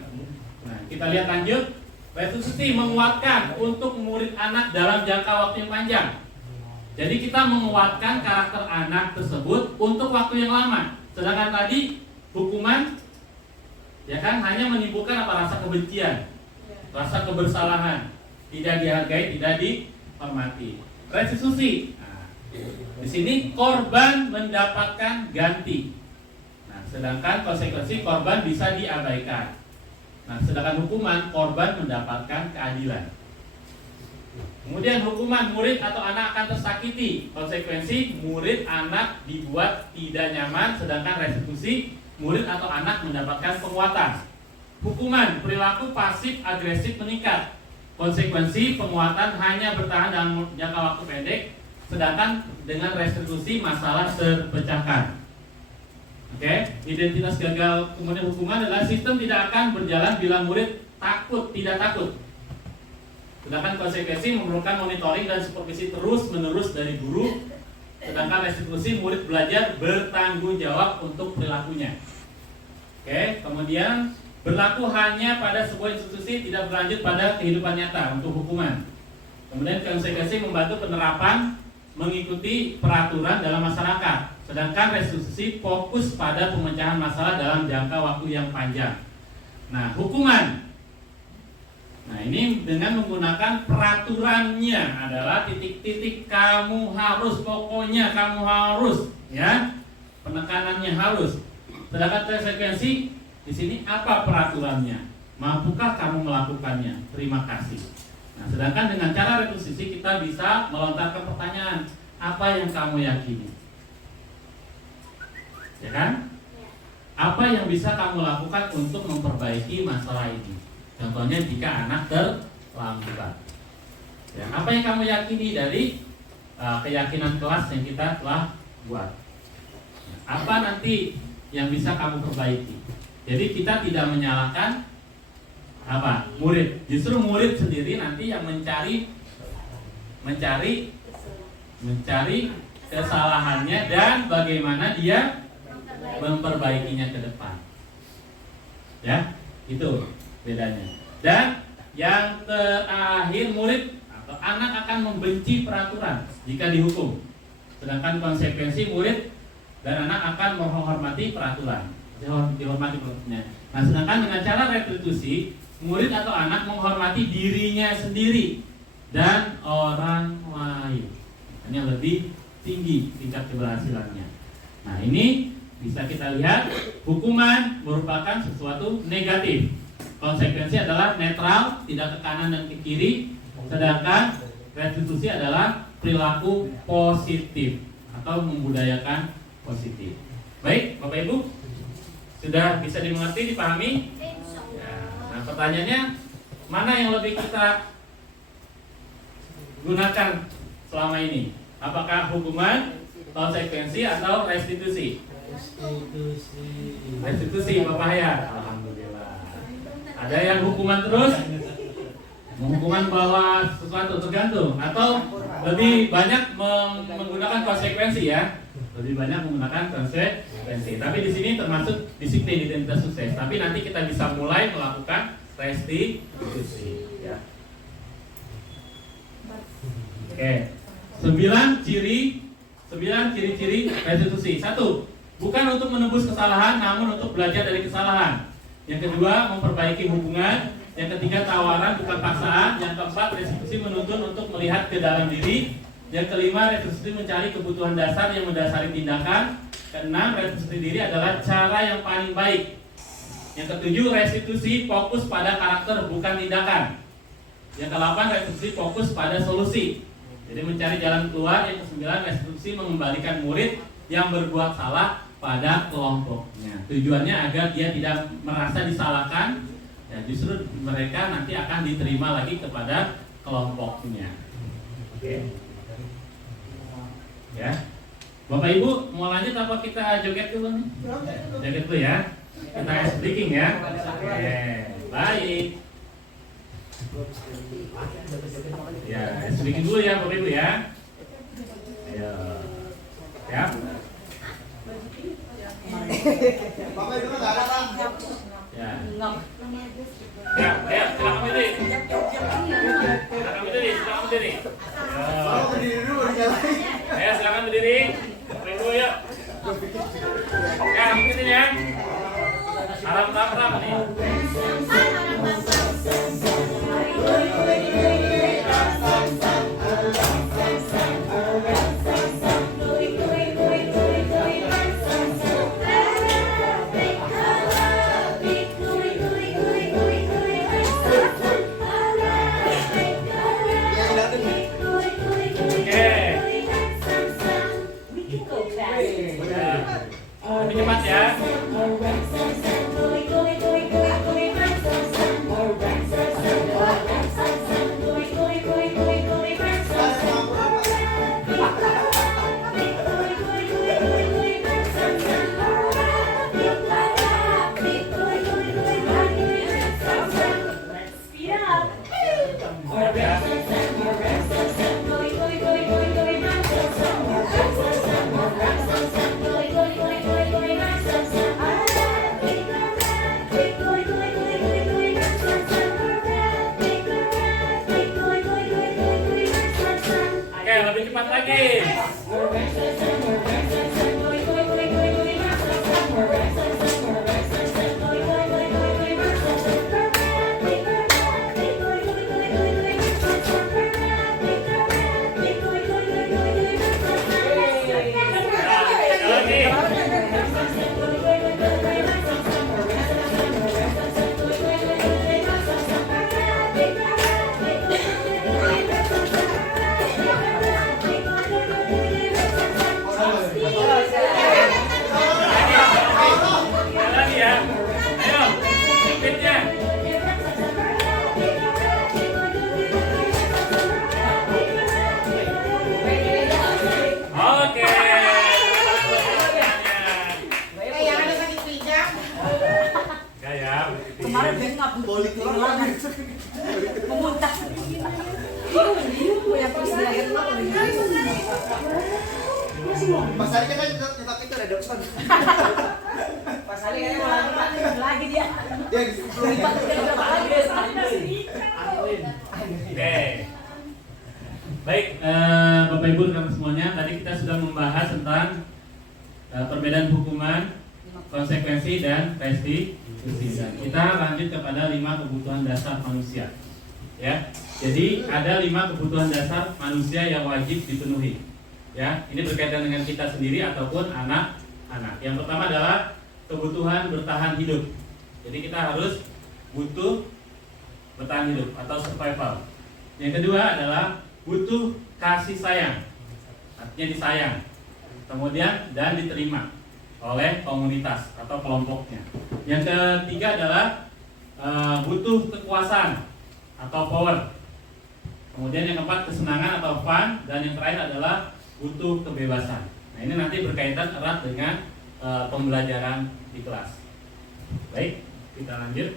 Nah, kita lihat lanjut. Restitusi menguatkan untuk murid anak dalam jangka waktu yang panjang. Jadi kita menguatkan karakter anak tersebut untuk waktu yang lama. Sedangkan tadi hukuman, ya kan, hanya menimbulkan apa? Rasa kebencian, rasa kebersalahan, tidak dihargai, tidak dihormati. Restitusi, nah, di sini korban mendapatkan ganti. Nah, sedangkan konsekuensi korban bisa diabaikan. Nah, sedangkan hukuman korban mendapatkan keadilan. Kemudian hukuman murid atau anak akan tersakiti. Konsekuensi murid anak dibuat tidak nyaman, sedangkan restitusi murid atau anak mendapatkan penguatan. Hukuman perilaku pasif agresif meningkat. Konsekuensi penguatan hanya bertahan dalam jangka waktu pendek, sedangkan dengan restitusi masalah terpecahkan. Oke, identitas gagal kemudian hukuman adalah sistem tidak akan berjalan bila murid tidak takut. Sedangkan konsekuensi memerlukan monitoring dan supervisi terus-menerus dari guru. Sedangkan restitusi murid belajar bertanggung jawab untuk perilakunya. Oke, kemudian berlaku hanya pada sebuah institusi, tidak berlanjut pada kehidupan nyata untuk hukuman. Kemudian konsekuensi membantu penerapan mengikuti peraturan dalam masyarakat. Sedangkan restitusi fokus pada pemecahan masalah dalam jangka waktu yang panjang. Nah, hukuman. Nah, ini dengan menggunakan peraturannya adalah titik-titik, kamu harus, pokoknya kamu harus, ya. Penekanannya harus. Sedangkan konsekuensi di sini apa peraturannya? Mampukah kamu melakukannya? Terima kasih. Nah, sedangkan dengan cara restitusi kita bisa melontarkan pertanyaan, apa yang kamu yakini? Ya kan? Apa yang bisa kamu lakukan untuk memperbaiki masalah ini? Contohnya jika anak terlambat. Ya, apa yang kamu yakini dari keyakinan kelas yang kita telah buat? Apa nanti yang bisa kamu perbaiki? Jadi kita tidak menyalahkan murid. Justru murid sendiri nanti yang mencari kesalahannya dan bagaimana dia memperbaikinya ke depan. Ya, itu bedanya. Dan yang terakhir, murid atau anak akan membenci peraturan jika dihukum. Sedangkan konsekuensi murid dan anak akan menghormati peraturan, dihormati peraturannya. Nah, sedangkan dengan cara restitusi, murid atau anak menghormati dirinya sendiri dan orang lain. Ini lebih tinggi tingkat keberhasilannya. Nah, ini bisa kita lihat, hukuman merupakan sesuatu negatif. Konsekuensi adalah netral, tidak ke kanan dan ke kiri. Sedangkan restitusi adalah perilaku positif atau membudayakan positif. Baik, Bapak Ibu, sudah bisa dimengerti, dipahami? Ya, nah, pertanyaannya, mana yang lebih kita gunakan selama ini? Apakah hukuman, konsekuensi, atau restitusi? Restitusi, Bapak ya. Alhamdulillah. Ada yang hukuman terus, hukuman bahwa sesuatu tergantung, atau lebih banyak menggunakan konsekuensi ya. Lebih banyak menggunakan konsekuensi. Tapi di sini termasuk disiplin identitas sukses. Tapi nanti kita bisa mulai melakukan restitusi. Ya. Oke. 9 ciri-ciri restitusi. 1. Bukan untuk menebus kesalahan, namun untuk belajar dari kesalahan. Yang kedua, memperbaiki hubungan. Yang ketiga, tawaran bukan paksaan. Yang keempat, restitusi menuntun untuk melihat ke dalam diri. Yang kelima, restitusi mencari kebutuhan dasar yang mendasari tindakan. Keenam, restitusi diri adalah cara yang paling baik. Yang ketujuh, restitusi fokus pada karakter bukan tindakan. Yang kedelapan, restitusi fokus pada solusi. Jadi mencari jalan keluar. Yang kesembilan, restitusi mengembalikan murid yang berbuat salah pada kelompoknya. Tujuannya agar dia tidak merasa disalahkan, ya justru mereka nanti akan diterima lagi kepada kelompoknya. Oke. Ya. Bapak Ibu mau lanjut apa kita joget dulu nih? Joget dulu ya. Kita ice breaking ya. Oke, baik. Ya, ice breaking dulu ya Bapak Ibu ya. Ayo. Ya. Ya. Ya, ya, silakan berdiri. Silakan berdiri, silakan berdiri. Ya, silakan berdiri. Bapak Ibu yuk. Ya, ikutin ya. Salam tamram nih. Lebih cepat ya. Lebih cepat lagi. Kemarin dia nggak boleh memuntah. Ya terus dilahirkan Mas Ali kan tetap itu ada dokter. Pas Ali kayaknya malah lagi dia. Dia lipat berapa lagi dia Oke. Baik, Bapak Ibu rekan semuanya, tadi kita sudah membahas tentang perbedaan hukuman, konsekuensi dan restitusi. Dan kita lanjut kepada 5 kebutuhan dasar manusia. Ya. Jadi ada 5 kebutuhan dasar manusia yang wajib dipenuhi. Ya, ini berkaitan dengan kita sendiri ataupun anak-anak. Yang pertama adalah kebutuhan bertahan hidup. Jadi kita harus butuh bertahan hidup atau survival. Yang kedua adalah butuh kasih sayang, artinya disayang. Kemudian dan diterima oleh komunitas atau kelompoknya. Yang ketiga adalah butuh kekuasaan atau power. Kemudian yang keempat kesenangan atau fun, dan yang terakhir adalah butuh kebebasan. Nah, ini nanti berkaitan erat dengan pembelajaran di kelas. Baik, kita lanjut.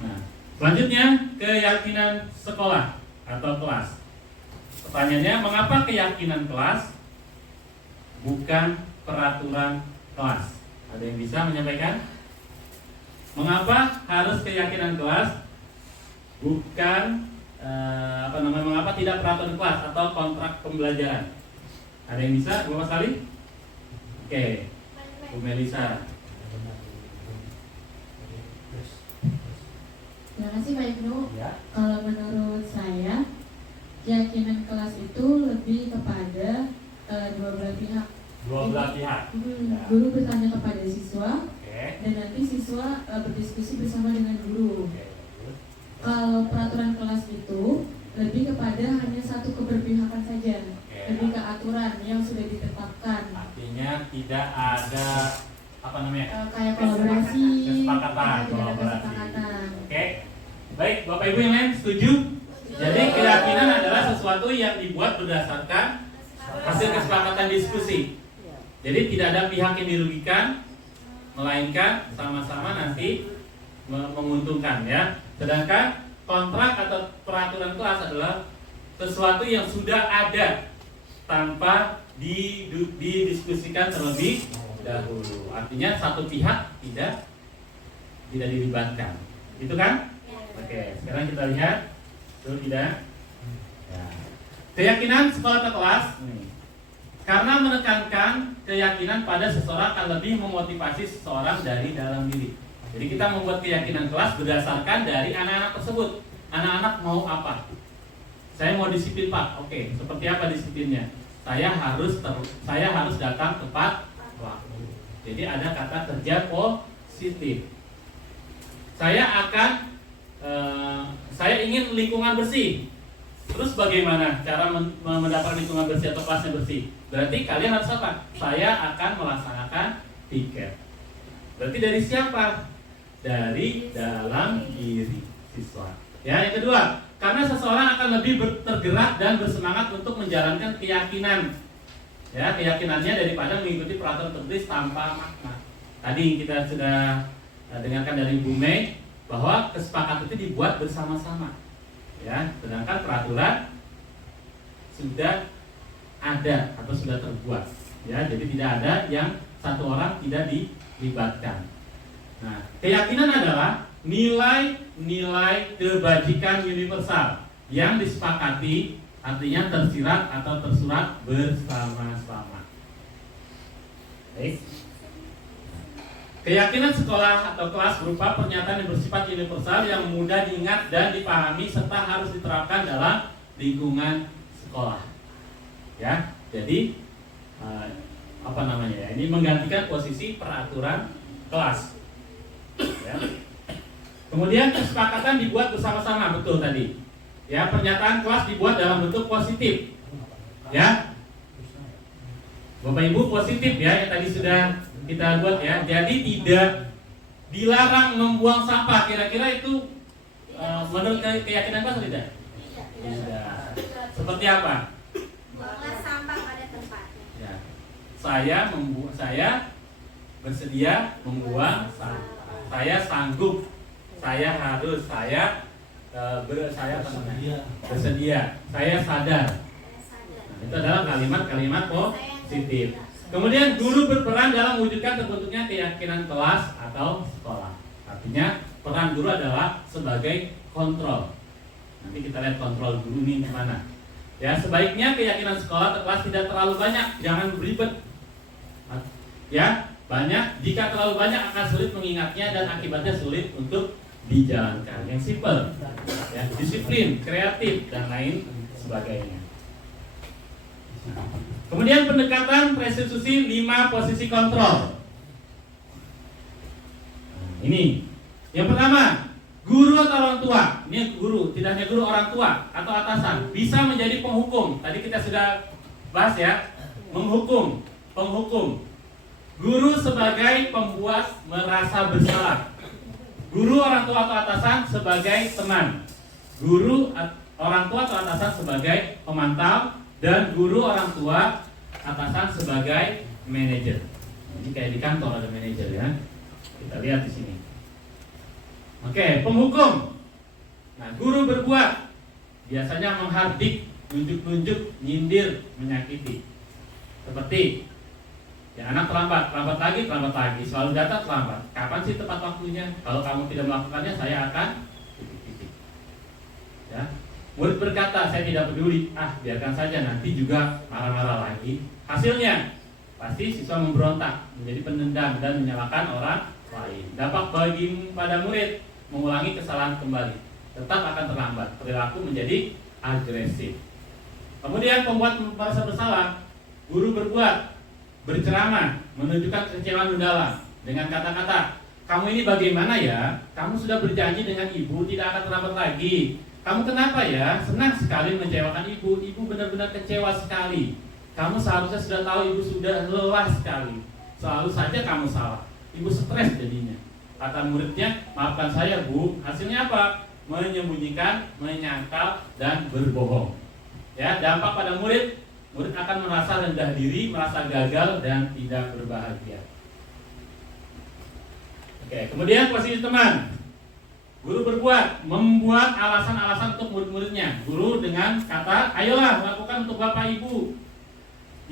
Nah, selanjutnya keyakinan sekolah atau kelas. Pertanyaannya, mengapa keyakinan kelas bukan peraturan kelas? Ada yang bisa menyampaikan? Mengapa harus keyakinan kelas bukan mengapa tidak peraturan kelas atau kontrak pembelajaran? Ada yang bisa, Bu Mas Ali? Oke, Bu Melisa. Terima kasih Pak Ibnu. Ya. Kalau menurut saya, keyakinan kelas itu lebih kepada dua belah pihak. Dua belah pihak. Ya. Guru bertanya kepada siswa, Oke. dan nanti siswa berdiskusi bersama dengan guru. Oke, terus. Kalau peraturan kelas itu lebih kepada hanya satu keberpihakan saja, lebih ke aturan yang sudah ditetapkan. Artinya tidak ada apa namanya? Kayak kolaborasi, Kesepakatan, tidak ada kolaborasi. kesepakatan. Oke. Baik, Bapak Ibu yang lain setuju? Jadi keyakinan adalah sesuatu yang dibuat berdasarkan hasil kesepakatan diskusi. Jadi tidak ada pihak yang dirugikan, melainkan sama-sama nanti menguntungkan ya. Sedangkan kontrak atau peraturan kelas adalah sesuatu yang sudah ada tanpa didiskusikan terlebih dahulu. Artinya satu pihak tidak dilibatkan. Itu kan? Oke, sekarang kita lihat. Betul tidak? Ya. Keyakinan sekolah atau kelas karena menekankan keyakinan pada seseorang akan lebih memotivasi seseorang dari dalam diri. Jadi kita membuat keyakinan kelas berdasarkan dari anak-anak tersebut. Anak-anak mau apa? Saya mau disiplin Pak. Oke, seperti apa disiplinnya? Saya harus datang tepat waktu. Jadi ada kata kerja positif. Saya ingin lingkungan bersih. Terus bagaimana cara mendapatkan lingkungan bersih atau kelasnya bersih? Berarti kalian harus apa? Saya akan melaksanakan tiket. Berarti dari siapa? Dari dalam diri siswa. Ya, yang kedua, karena seseorang akan lebih tergerak dan bersemangat untuk menjalankan keyakinan. Ya, keyakinannya daripada mengikuti peraturan tertulis tanpa makna. Tadi kita sudah dengarkan dari Bu Mei bahwa kesepakatan itu dibuat bersama-sama. Ya, sedangkan peraturan sudah ada atau sudah terbuat. Ya, jadi tidak ada yang satu orang tidak dilibatkan. Nah, keyakinan adalah nilai-nilai kebajikan universal yang disepakati, artinya tersirat atau tersurat bersama-sama. Baik. Keyakinan sekolah atau kelas berupa pernyataan yang bersifat universal yang mudah diingat dan dipahami serta harus diterapkan dalam lingkungan sekolah. Ya, jadi ini menggantikan posisi peraturan kelas. Ya. Kemudian kesepakatan dibuat bersama-sama, betul tadi. Ya, pernyataan kelas dibuat dalam bentuk positif. Ya, Bapak Ibu positif ya, yang tadi sudah kita buat ya. Jadi tidak dilarang membuang sampah. Kira-kira itu menurut keyakinan kelas tidak? Tidak. Seperti apa? Buanglah sampah pada tempatnya. Ya. Saya bersedia membuang sampah. Saya sanggup. Saya harus. Saya bersedia. Saya sadar. Nah, itu adalah kalimat-kalimat positif. Kemudian guru berperan dalam mewujudkan terbentuknya keyakinan kelas atau sekolah. Artinya peran guru adalah sebagai kontrol. Nanti kita lihat kontrol guru ini gimana. Ya, sebaiknya keyakinan sekolah atau kelas tidak terlalu banyak, jangan beribet. Ya, banyak. Jika terlalu banyak akan sulit mengingatnya dan akibatnya sulit untuk dijalankan. Yang simpel, ya, disiplin, kreatif dan lain sebagainya. Kemudian pendekatan restitusi 5 posisi kontrol. Ini yang pertama, guru atau orang tua. Ini guru, tidak hanya guru, orang tua atau atasan bisa menjadi penghukum. Tadi kita sudah bahas ya, menghukum, penghukum. Guru sebagai pembuat merasa bersalah. Guru, orang tua atau atasan sebagai teman. Guru, orang tua atau atasan sebagai pemantau. Dan guru, orang tua, atasan sebagai manajer. Ini kayak di kantor ada manajer ya. Kita lihat di sini. Oke, penghukum. Nah, guru berbuat biasanya menghardik, nunjuk-nunjuk, nyindir, menyakiti. Seperti ya, anak terlambat lagi, selalu datang terlambat. Kapan sih tepat waktunya? Kalau kamu tidak melakukannya, saya akan titik-titik. Ya. Murid berkata, saya tidak peduli, biarkan saja, nanti juga marah-marah lagi. Hasilnya, pasti siswa memberontak, menjadi pendendam dan menyalahkan orang lain. Dampak bagi pada murid, mengulangi kesalahan kembali. Tetap akan terlambat, perilaku menjadi agresif. Kemudian pembuat merasa bersalah, Guru berbuat, berceramah, menunjukkan kekecewaan mendalam dengan kata-kata, kamu ini bagaimana ya? Kamu sudah berjanji dengan ibu tidak akan terlambat lagi. Kamu kenapa ya? Senang sekali mengecewakan ibu. Ibu benar-benar kecewa sekali. Kamu seharusnya sudah tahu ibu sudah lelah sekali. Selalu saja kamu salah. Ibu stres jadinya. Kata muridnya, maafkan saya bu. Hasilnya apa? Menyembunyikan, menyangkal, dan berbohong. Ya, dampak pada murid akan merasa rendah diri, merasa gagal, dan tidak berbahagia. Oke, kemudian posisi teman. Guru berbuat, membuat alasan-alasan untuk murid-muridnya. Guru dengan kata, ayolah lakukan untuk bapak ibu.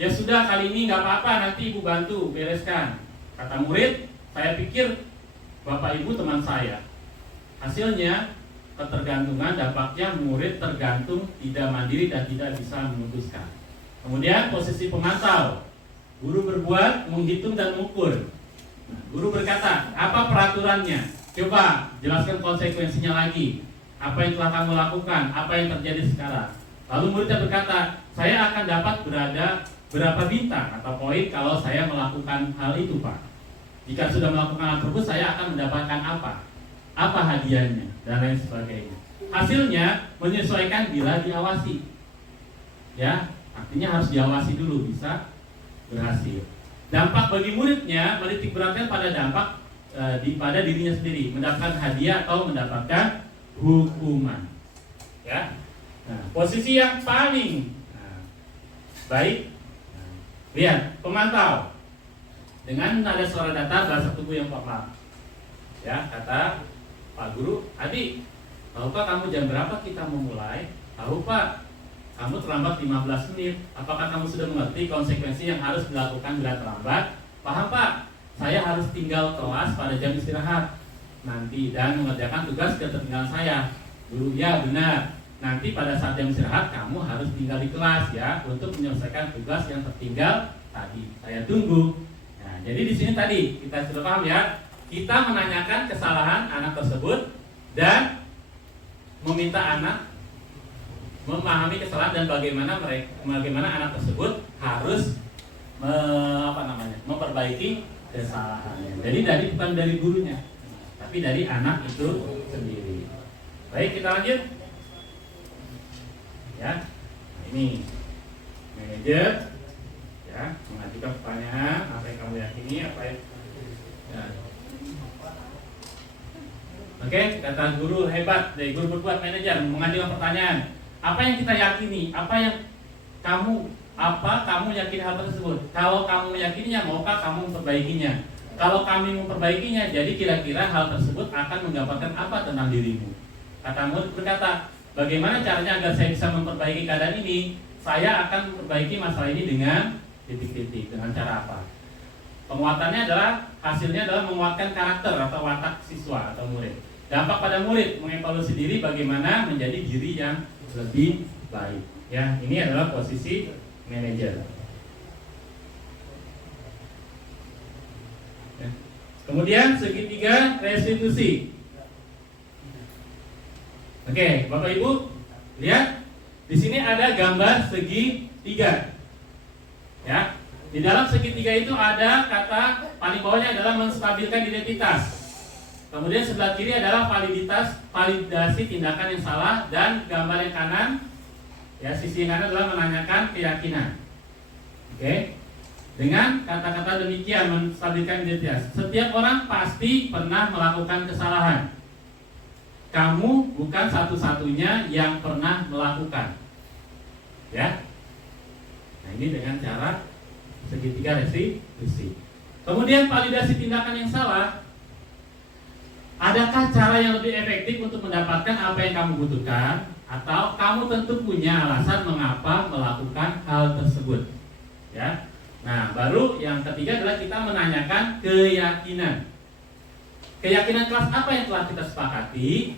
Ya sudah, kali ini nggak apa-apa, nanti ibu bantu bereskan. Kata murid, saya pikir bapak ibu teman saya. Hasilnya ketergantungan, dampaknya murid tergantung, tidak mandiri dan tidak bisa memutuskan. Kemudian posisi pemantau. Guru berbuat, menghitung dan mengukur. Guru berkata, apa peraturannya? Coba jelaskan konsekuensinya lagi. Apa yang telah kamu lakukan? Apa yang terjadi sekarang? Lalu muridnya berkata, saya akan dapat berapa bintang atau poin kalau saya melakukan hal itu, Pak. Jika sudah melakukan hal tersebut, saya akan mendapatkan apa? Apa hadiahnya? Dan lain sebagainya. Hasilnya menyesuaikan bila diawasi. Ya, artinya harus diawasi dulu bisa berhasil. Dampak bagi muridnya menitik beratkan pada dampak pada dirinya sendiri, mendapatkan hadiah atau mendapatkan hukuman. Ya. Nah, posisi yang paling baik, lihat pemantau dengan nada suara datar bahasa tubuh yang paham. Ya, kata Pak Guru, adik, tahu Pak kamu jam berapa kita memulai? Tahu Pak, kamu terlambat 15 menit. Apakah kamu sudah mengerti konsekuensi yang harus dilakukan bila terlambat? Paham Pak, saya harus tinggal kelas pada jam istirahat nanti dan mengerjakan tugas ketertinggalan saya. Guru, ya benar. Nanti pada saat jam istirahat kamu harus tinggal di kelas ya untuk menyelesaikan tugas yang tertinggal tadi. Saya tunggu. Nah, jadi di sini tadi kita sudah paham ya. Kita menanyakan kesalahan anak tersebut dan meminta anak memahami kesalahan dan bagaimana anak tersebut harus memperbaiki kesalahannya. Jadi bukan dari gurunya, tapi dari anak itu sendiri. Baik, kita lanjut. Ya, ini manajer ya mengajukan pertanyaan apa yang kamu yakini, apa yang ya. Oke, kata guru hebat dari guru berbuat manajer mengajukan pertanyaan. Apa yang kita yakini? Apa yang kamu yakini hal tersebut? Kalau kamu meyakininya, maukah kamu memperbaikinya? Kalau kami memperbaikinya, jadi kira-kira hal tersebut akan menggambarkan apa tentang dirimu? Kata murid berkata, bagaimana caranya agar saya bisa memperbaiki keadaan ini? Saya akan memperbaiki masalah ini dengan titik-titik. Dengan cara apa? Penguatannya adalah, hasilnya adalah menguatkan karakter atau watak siswa atau murid. Dampak pada murid, mengevaluasi diri bagaimana menjadi diri yang lebih baik. Ya, ini adalah posisi manajer. Ya. Kemudian segitiga restitusi. Oke, Bapak Ibu, lihat di sini ada gambar segitiga. Ya, di dalam segitiga itu ada kata paling bawahnya adalah menstabilkan identitas. Kemudian sebelah kiri adalah validasi tindakan yang salah, dan gambar yang kanan, ya sisi yang kanan adalah menanyakan keyakinan. Oke, dengan kata-kata demikian menstabilkan identitas. Setiap orang pasti pernah melakukan kesalahan. Kamu bukan satu-satunya yang pernah melakukan. Ya, nah ini dengan cara segitiga restitusi. Kemudian validasi tindakan yang salah. Adakah cara yang lebih efektif untuk mendapatkan apa yang kamu butuhkan? Atau kamu tentu punya alasan mengapa melakukan hal tersebut? Ya. Nah, baru yang ketiga adalah kita menanyakan keyakinan. Keyakinan kelas apa yang telah kita sepakati?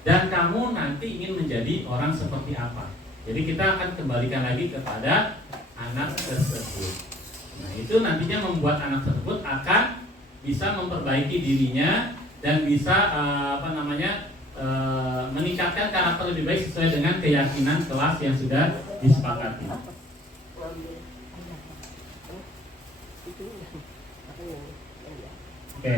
Dan kamu nanti ingin menjadi orang seperti apa? Jadi kita akan kembalikan lagi kepada anak tersebut. Nah, itu nantinya membuat anak tersebut akan bisa memperbaiki dirinya dan bisa meningkatkan karakter lebih baik sesuai dengan keyakinan kelas yang sudah disepakati. Oke.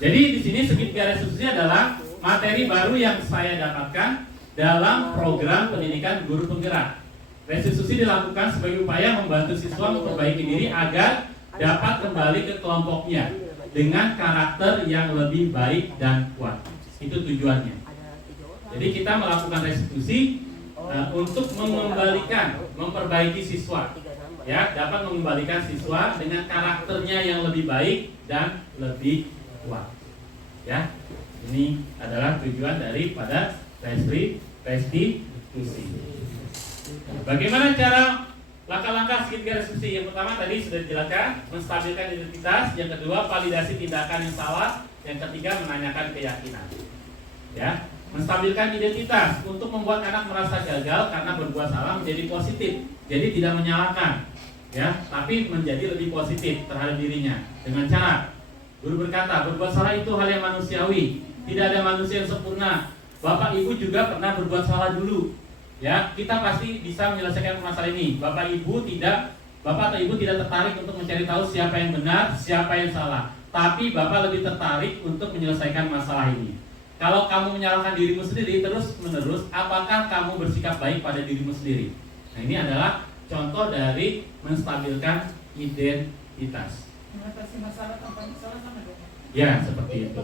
Jadi di sini segitiga restitusi adalah materi baru yang saya dapatkan dalam program pendidikan guru penggerak. Restitusi dilakukan sebagai upaya membantu siswa memperbaiki diri agar dapat kembali ke kelompoknya dengan karakter yang lebih baik dan kuat. Itu tujuannya. Jadi kita melakukan restitusi untuk mengembalikan, memperbaiki siswa, ya, dapat mengembalikan siswa dengan karakternya yang lebih baik dan lebih kuat. Ya, ini adalah tujuan daripada restitusi. Bagaimana cara langkah-langkah segitiga restitusi? Yang pertama tadi sudah dijelaskan, menstabilkan identitas. Yang kedua, validasi tindakan yang salah. Yang ketiga, menanyakan keyakinan. Ya, menstabilkan identitas untuk membuat anak merasa gagal karena berbuat salah menjadi positif. Jadi tidak menyalahkan, ya, tapi menjadi lebih positif terhadap dirinya dengan cara guru berkata, berbuat salah itu hal yang manusiawi. Tidak ada manusia yang sempurna. Bapak Ibu juga pernah berbuat salah dulu. Ya, kita pasti bisa menyelesaikan masalah ini. Bapak atau Ibu tidak tertarik untuk mencari tahu siapa yang benar, siapa yang salah. Tapi Bapak lebih tertarik untuk menyelesaikan masalah ini. Kalau kamu menyalahkan dirimu sendiri terus-menerus, apakah kamu bersikap baik pada dirimu sendiri? Nah, ini adalah contoh dari menstabilkan identitas. Mengatasi masalah tanpa masalah sama dong. Ya, seperti itu.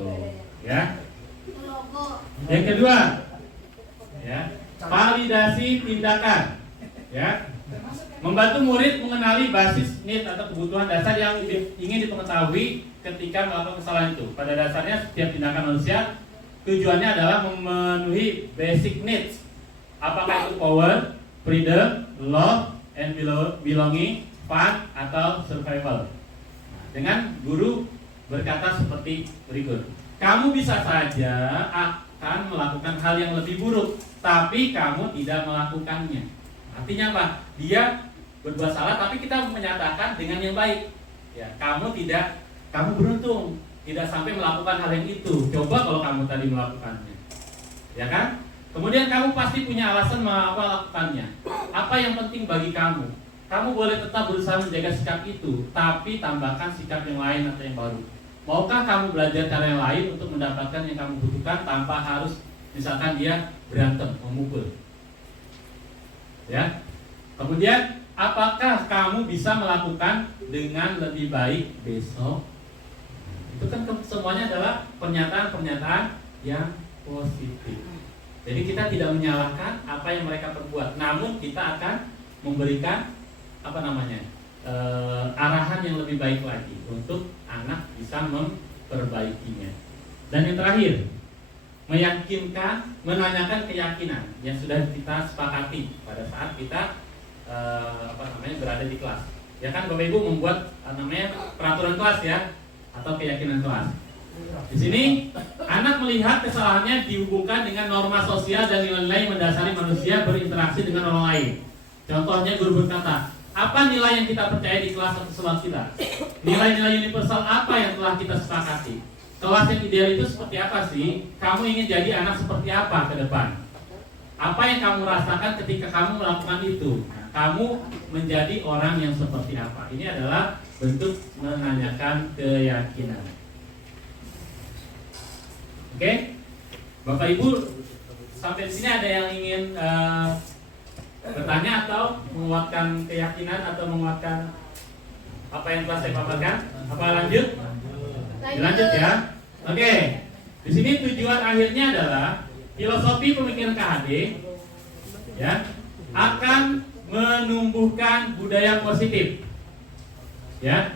Ya. Yang kedua, ya, validasi tindakan. Ya. Membantu murid mengenali basis need atau kebutuhan dasar yang ingin diketahui ketika melakukan kesalahan itu. Pada dasarnya setiap tindakan manusia tujuannya adalah memenuhi basic needs. Apakah itu power, freedom, love, and belonging, fun, atau survival. Dengan guru berkata seperti berikut. Kamu bisa saja akan melakukan hal yang lebih buruk, tapi kamu tidak melakukannya. Artinya apa? Dia berbuat salah, tapi kita menyatakan dengan yang baik. Ya, kamu beruntung tidak sampai melakukan hal yang itu. Coba kalau kamu tadi melakukannya, ya kan? Kemudian kamu pasti punya alasan mengapa melakukannya. Apa yang penting bagi kamu? Kamu boleh tetap berusaha menjaga sikap itu, tapi tambahkan sikap yang lain atau yang baru. Maukah kamu belajar cara yang lain untuk mendapatkan yang kamu butuhkan tanpa harus, misalkan dia berantem, memukul? Ya. Kemudian, apakah kamu bisa melakukan dengan lebih baik besok? Itu kan semuanya adalah pernyataan-pernyataan yang positif. Jadi kita tidak menyalahkan apa yang mereka perbuat, namun kita akan memberikan arahan yang lebih baik lagi untuk anak bisa memperbaikinya. Dan yang terakhir, meyakinkan, menanyakan keyakinan yang sudah kita sepakati pada saat kita berada di kelas. Ya kan, Bapak Ibu membuat peraturan kelas, ya, atau keyakinan kelas. Di sini anak melihat kesalahannya dihubungkan dengan norma sosial dan nilai-nilai mendasari manusia berinteraksi dengan orang lain. Contohnya guru berkata, apa nilai yang kita percaya di kelas atau kelas kita? Nilai-nilai universal apa yang telah kita sepakati? Kelas yang ideal itu seperti apa sih? Kamu ingin jadi anak seperti apa ke depan? Apa yang kamu rasakan ketika kamu melakukan itu? Nah, kamu menjadi orang yang seperti apa? Ini adalah bentuk menanyakan keyakinan. Oke, Bapak Ibu, sampai di sini ada yang ingin bertanya atau menguatkan keyakinan atau menguatkan apa yang telah saya paparkan? Apa lanjut? Lanjut ya. Oke. Di sini tujuan akhirnya adalah filosofi pemikiran KHD, ya, akan menumbuhkan budaya positif, ya.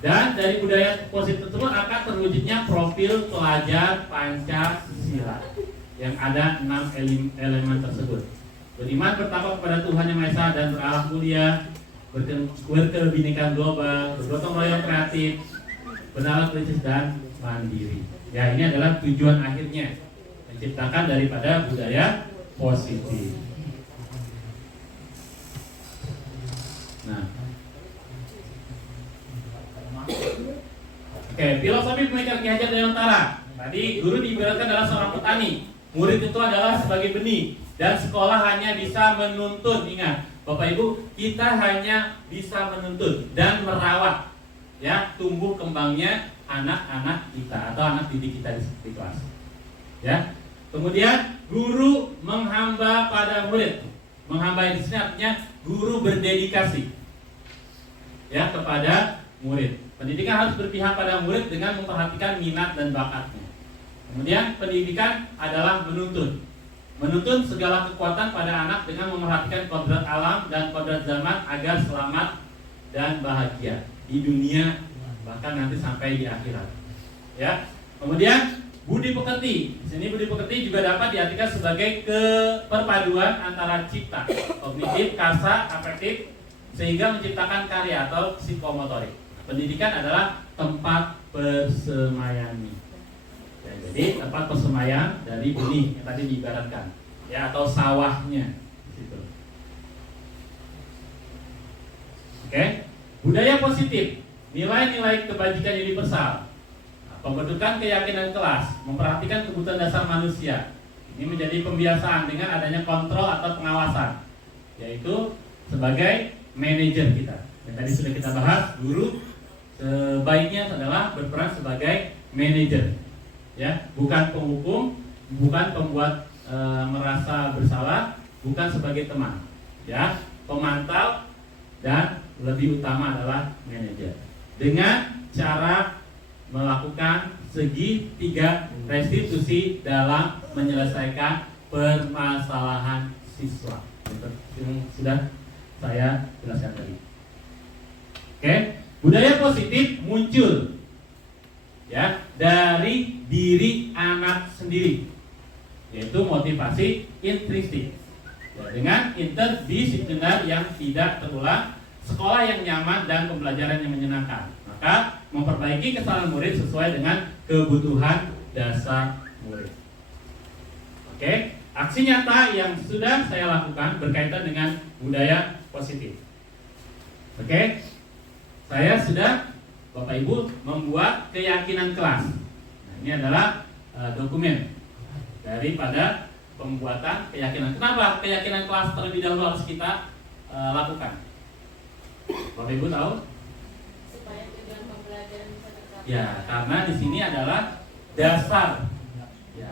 Dan dari budaya positif tersebut akan terwujudnya profil pelajar Pancasila yang ada 6 elemen tersebut. Beriman, bertakwa kepada Tuhan Yang Maha Esa dan berakhlak mulia, berkebinekaan global, bergotong royong kreatif, bernalar kritis dan mandiri. Ya, ini adalah tujuan akhirnya, menciptakan daripada budaya positif. Nah, oke, filosofi pemikiran Ki Hajar Dewantara. Tadi guru diibaratkan adalah seorang petani, murid itu adalah sebagai benih, dan sekolah hanya bisa menuntun. Ingat Bapak Ibu, kita hanya bisa menuntut dan merawat ya tumbuh kembangnya anak-anak kita atau anak didik kita di kelas. Ya. Kemudian guru menghamba pada murid. Menghamba di sini artinya guru berdedikasi ya kepada murid. Pendidikan harus berpihak pada murid dengan memperhatikan minat dan bakatnya. Kemudian pendidikan adalah menuntun. Menuntun segala kekuatan pada anak dengan memerhatikan kodrat alam dan kodrat zaman agar selamat dan bahagia di dunia bahkan nanti sampai di akhirat. Ya. Kemudian budi pekerti. Di sini budi pekerti juga dapat diartikan sebagai keperpaduan antara cipta, kognitif, kasa, afektif sehingga menciptakan karya atau psikomotorik. Pendidikan adalah tempat persemaian. Ya, jadi tempat persemaian dari benih yang tadi diibaratkan, ya atau sawahnya. Gitu. Oke, budaya positif, nilai-nilai kebajikan universal, pembentukan keyakinan kelas, memperhatikan kebutuhan dasar manusia. Ini menjadi pembiasaan dengan adanya kontrol atau pengawasan, yaitu sebagai manajer kita. Yang tadi sudah kita bahas, guru sebaiknya adalah berperan sebagai manajer, ya, bukan penghukum, bukan pembuat merasa bersalah, bukan sebagai teman, ya, pemantau dan lebih utama adalah manajer. Dengan cara melakukan segitiga restitusi dalam menyelesaikan permasalahan siswa. Yang sudah saya jelaskan tadi. Oke, budaya positif muncul ya dari diri anak sendiri, yaitu motivasi intrinsik. Ya, dengan interdisipliner yang tidak terulang, sekolah yang nyaman dan pembelajaran yang menyenangkan. Maka memperbaiki kesalahan murid sesuai dengan kebutuhan dasar murid. Oke, aksi nyata yang sudah saya lakukan berkaitan dengan budaya positif. Oke, saya sudah, Bapak Ibu, membuat keyakinan kelas. Nah, ini adalah dokumen daripada pembuatan keyakinan. Kenapa keyakinan kelas terlebih dahulu harus kita lakukan? Bapak Ibu tahu? Supaya tujuan pembelajaran bisa tercapai. Ya, karena di sini adalah dasar. Ya,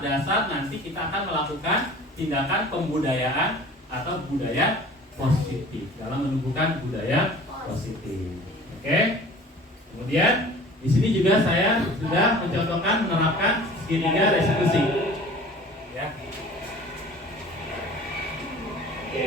dasar nanti kita akan melakukan tindakan pembudayaan atau budaya positif dalam menumbuhkan budaya positif. Oke. Kemudian di sini juga saya sudah mencontohkan menerapkan segitiga restitusi. Ya. Oke,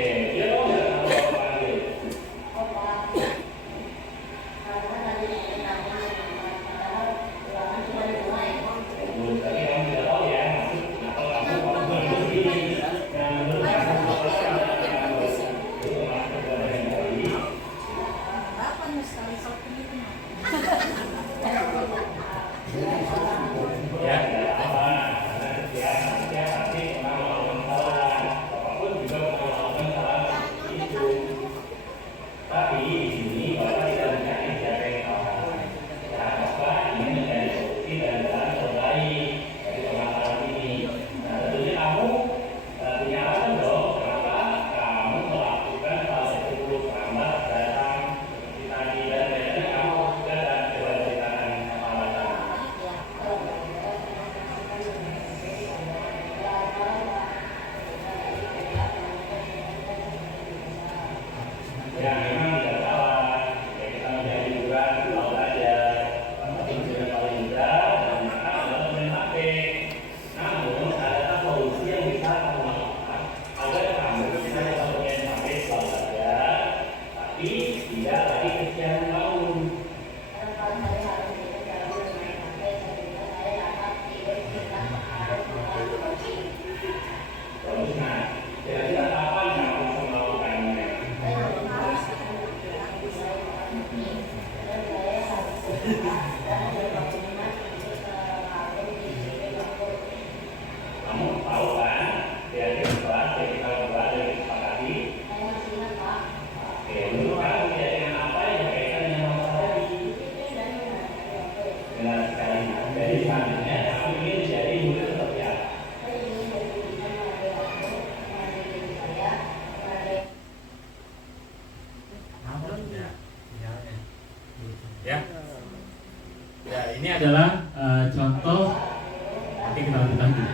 menurut kamu keyakinan apa yang berkaitan Ya. Ya, ini adalah contoh. Nanti kita lanjutkan dulu.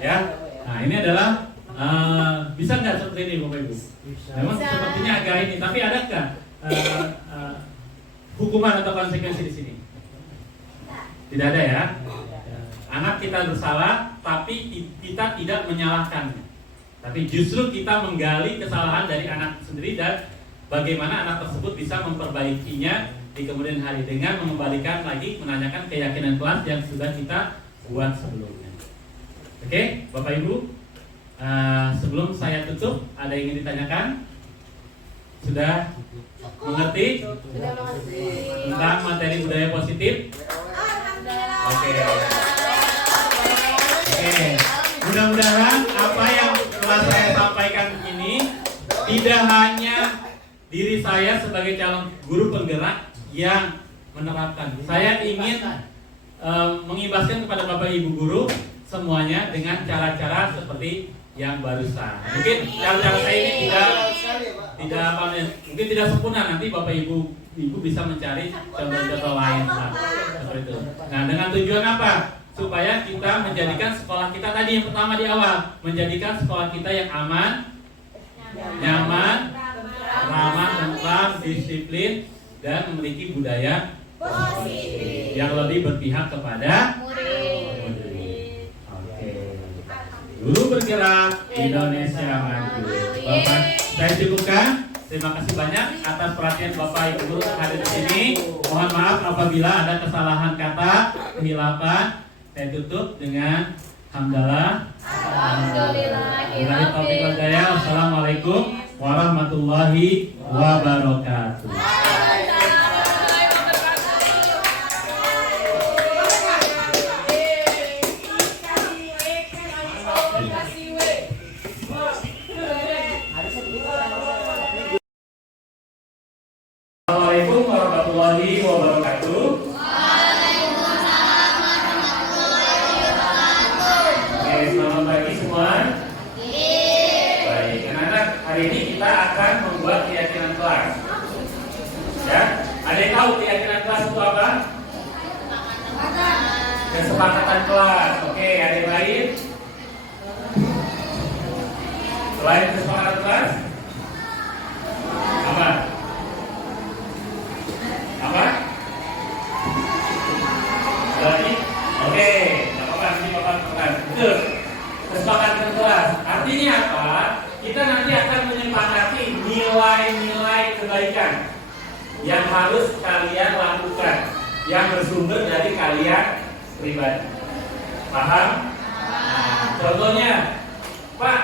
Ya, nah ini adalah bisa nggak seperti ini Bapak Ibu? Memang sepertinya agak ini, tapi adakah hukuman atau konsekuensi di sini? Tidak ada ya. Anak kita bersalah, tapi kita tidak menyalahkannya. Tapi justru kita menggali kesalahan dari anak sendiri dan bagaimana anak tersebut bisa memperbaikinya di kemudian hari dengan mengembalikan lagi menanyakan keyakinan kelas yang sudah kita buat sebelumnya. Oke, Bapak Ibu, sebelum saya tutup, ada yang ingin ditanyakan? Sudah mengerti tentang materi budaya positif? Oke. Mudah-mudahan apa yang telah saya sampaikan ini tidak hanya diri saya sebagai calon guru penggerak yang menerapkan. Saya ingin mengimbaskan kepada Bapak Ibu guru semuanya dengan cara-cara seperti yang barusan. Mungkin cara-cara saya ini mungkin tidak sempurna, nanti Bapak Ibu bisa mencari contoh-contoh lain seperti itu. Nah, dengan tujuan apa? Supaya kita menjadikan sekolah kita tadi yang pertama di awal, menjadikan sekolah kita yang aman, nyaman, ramah, tentram, disiplin, dan memiliki budaya positif yang lebih berpihak kepada Guru Bergerak Indonesia Maju. Bapak, saya cukupkan. Terima kasih banyak atas perhatian Bapak Ibu guru yang hadir di sini. Mohon maaf apabila ada kesalahan kata, kehilafan. Saya tutup dengan hamdalah. Assalamualaikum warahmatullahi wabarakatuh. Assalamualaikum warahmatullahi wabarakatuh. Oke, selamat pagi semua. Baik, anak-anak, hari ini kita akan membuat keyakinan kelas. Ya, ada yang tahu keyakinan kelas itu apa? Kesepakatan kelas. Oke, ada yang lain? Selain kesepakatan kelas, apa? Apa? Lagi? Oke, nggak apa-apa, nanti Bapak tekan. Betul. Kesepakatan kelas. Artinya apa? Kita nanti akan menyepakati nilai-nilai kebaikan yang harus kalian lakukan, yang bersumber dari kalian pribadi. Paham? Nah, contohnya, Pak,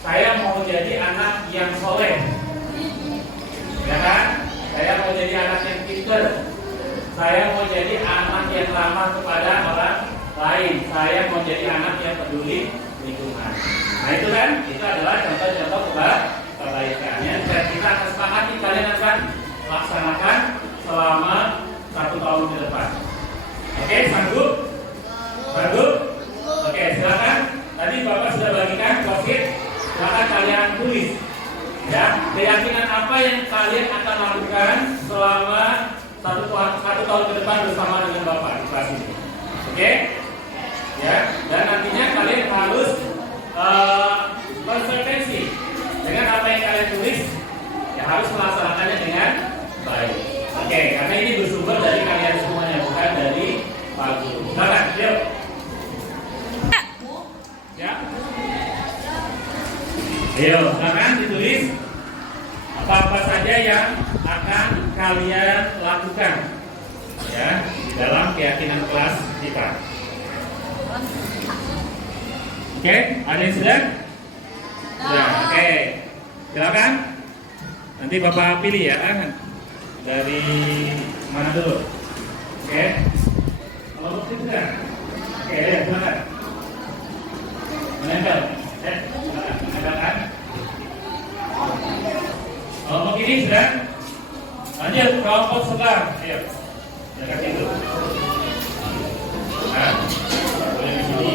saya mau jadi anak yang soleh, ya kan? Saya mau jadi anak yang pintar. Saya mau jadi anak yang ramah kepada orang lain. Saya mau jadi anak yang peduli lingkungan. Nah itu kan, itu adalah contoh-contoh kebaikan yang kita akan sepakati kalian akan laksanakan selama 1 tahun ke depan. Oke, sanggup? Sanggup? Oke, silakan. Tadi Bapak sudah bagikan posit. Silakan kalian tulis. Ya, keyakinan apa yang kalian akan lakukan selama 1 tahun ke depan bersama dengan Bapak di kelas ini. Oke? Ya, dan nantinya kalian harus konsekuensi dengan apa yang kalian tulis, ya harus melaksanakannya dengan baik. Oke, karena ini bersumber dari kalian semuanya, bukan dari Pak Guru. Silakan, yuk. Ya. Ayo, silakan ditulis apa-apa saja yang akan kalian lakukan ya di dalam keyakinan kelas kita. Oke, ada yang sudah? Sudah, oke. Silakan. Nanti Bapak pilih ya. Dari mana dulu? Oke. Kalau positif sudah? Oke, silakan. Menempel. Silakan. Menempelkan. Kelompok ini sudah. Lanjut kelompok sebelah. Ayo. Jangan itu. Nah, boleh di sini.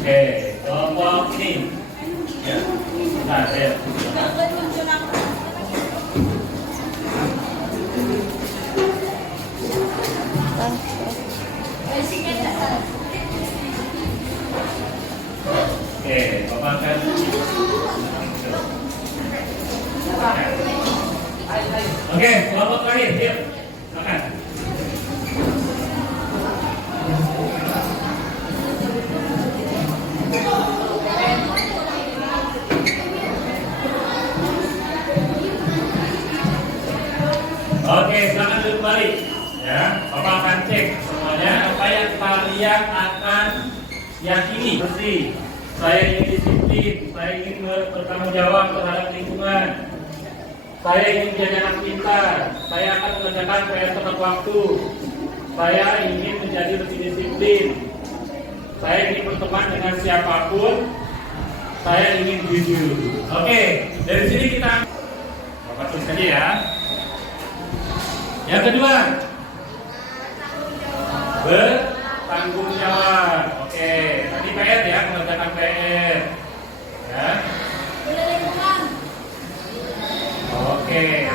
Oke, kelompok ini. Ya. Nah, ayo. Oke, Bapak akan Oke, kelompok terakhir, yuk, silakan. Oke, silakan duduk kembali. Ya, Bapak akan cek semuanya apa yang kalian akan yakini. Bersih. Saya ingin disiplin, saya ingin bertanggung jawab terhadap lingkungan. Saya ingin menjadi anak pintar. Saya akan mengerjakan PR tepat waktu. Saya ingin menjadi lebih disiplin. Saya ingin berteman dengan siapapun. Saya ingin jujur. Oke, dari sini kita Bapak tulis aja ya. Yang kedua, bertanggung jawab. Oke, tadi PR ya, mengerjakan PR. Ya. Oke,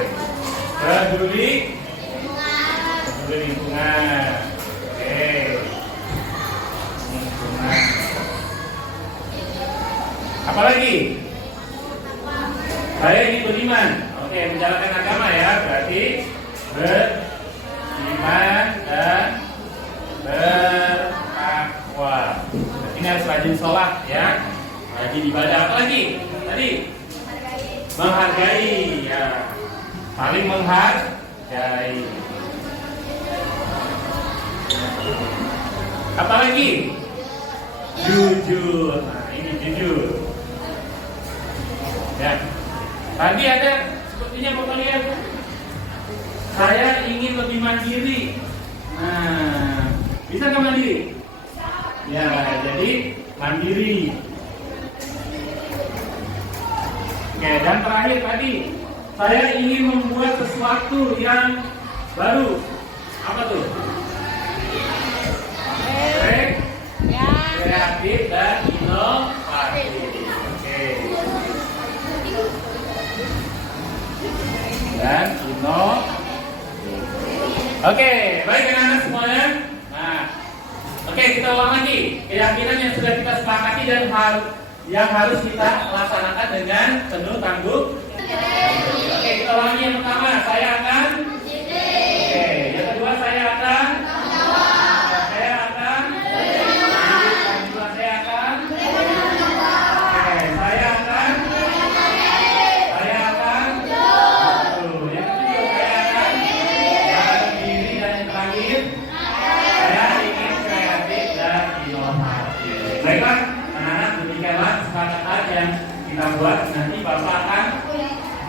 peduli lingkungan. Oke, lingkungan. Apalagi? Saya ingin beriman. Oke, menjalankan agama ya, berarti beriman dan bertakwa. Ini harus rajin sholat ya, rajin ibadah. Apalagi? Tadi menghargai ya, saling menghargai. Apalagi? Jujur. Nah, ini jujur. Ya. Tadi ada sepertinya Bapak lihat, saya ingin lebih mandiri. Nah, bisa nggak mandiri? Ya, jadi mandiri. Oke, dan terakhir tadi, saya ingin membuat sesuatu yang baru. Apa tuh? Kreatif dan inovatif. Oke. Dan Oke, baik anak-anak semuanya. Nah, oke, kita ulang lagi. Keyakinan yang sudah kita sepakati dan yang harus kita laksanakan dengan penuh tanggung. Oke, kita ulang lagi. Yang pertama, saya akan. Oke, yang kedua, saya akan. Saya akan. Yang kedua, saya akan. Oke, saya akan. Saya akan. Yang ketiga, saya akan. Mandiri dan yang terakhir, saya ingin kreatif dan inovatif. Baiklah. Demikianlah kesepakatan yang kita buat. Nanti Bapak akan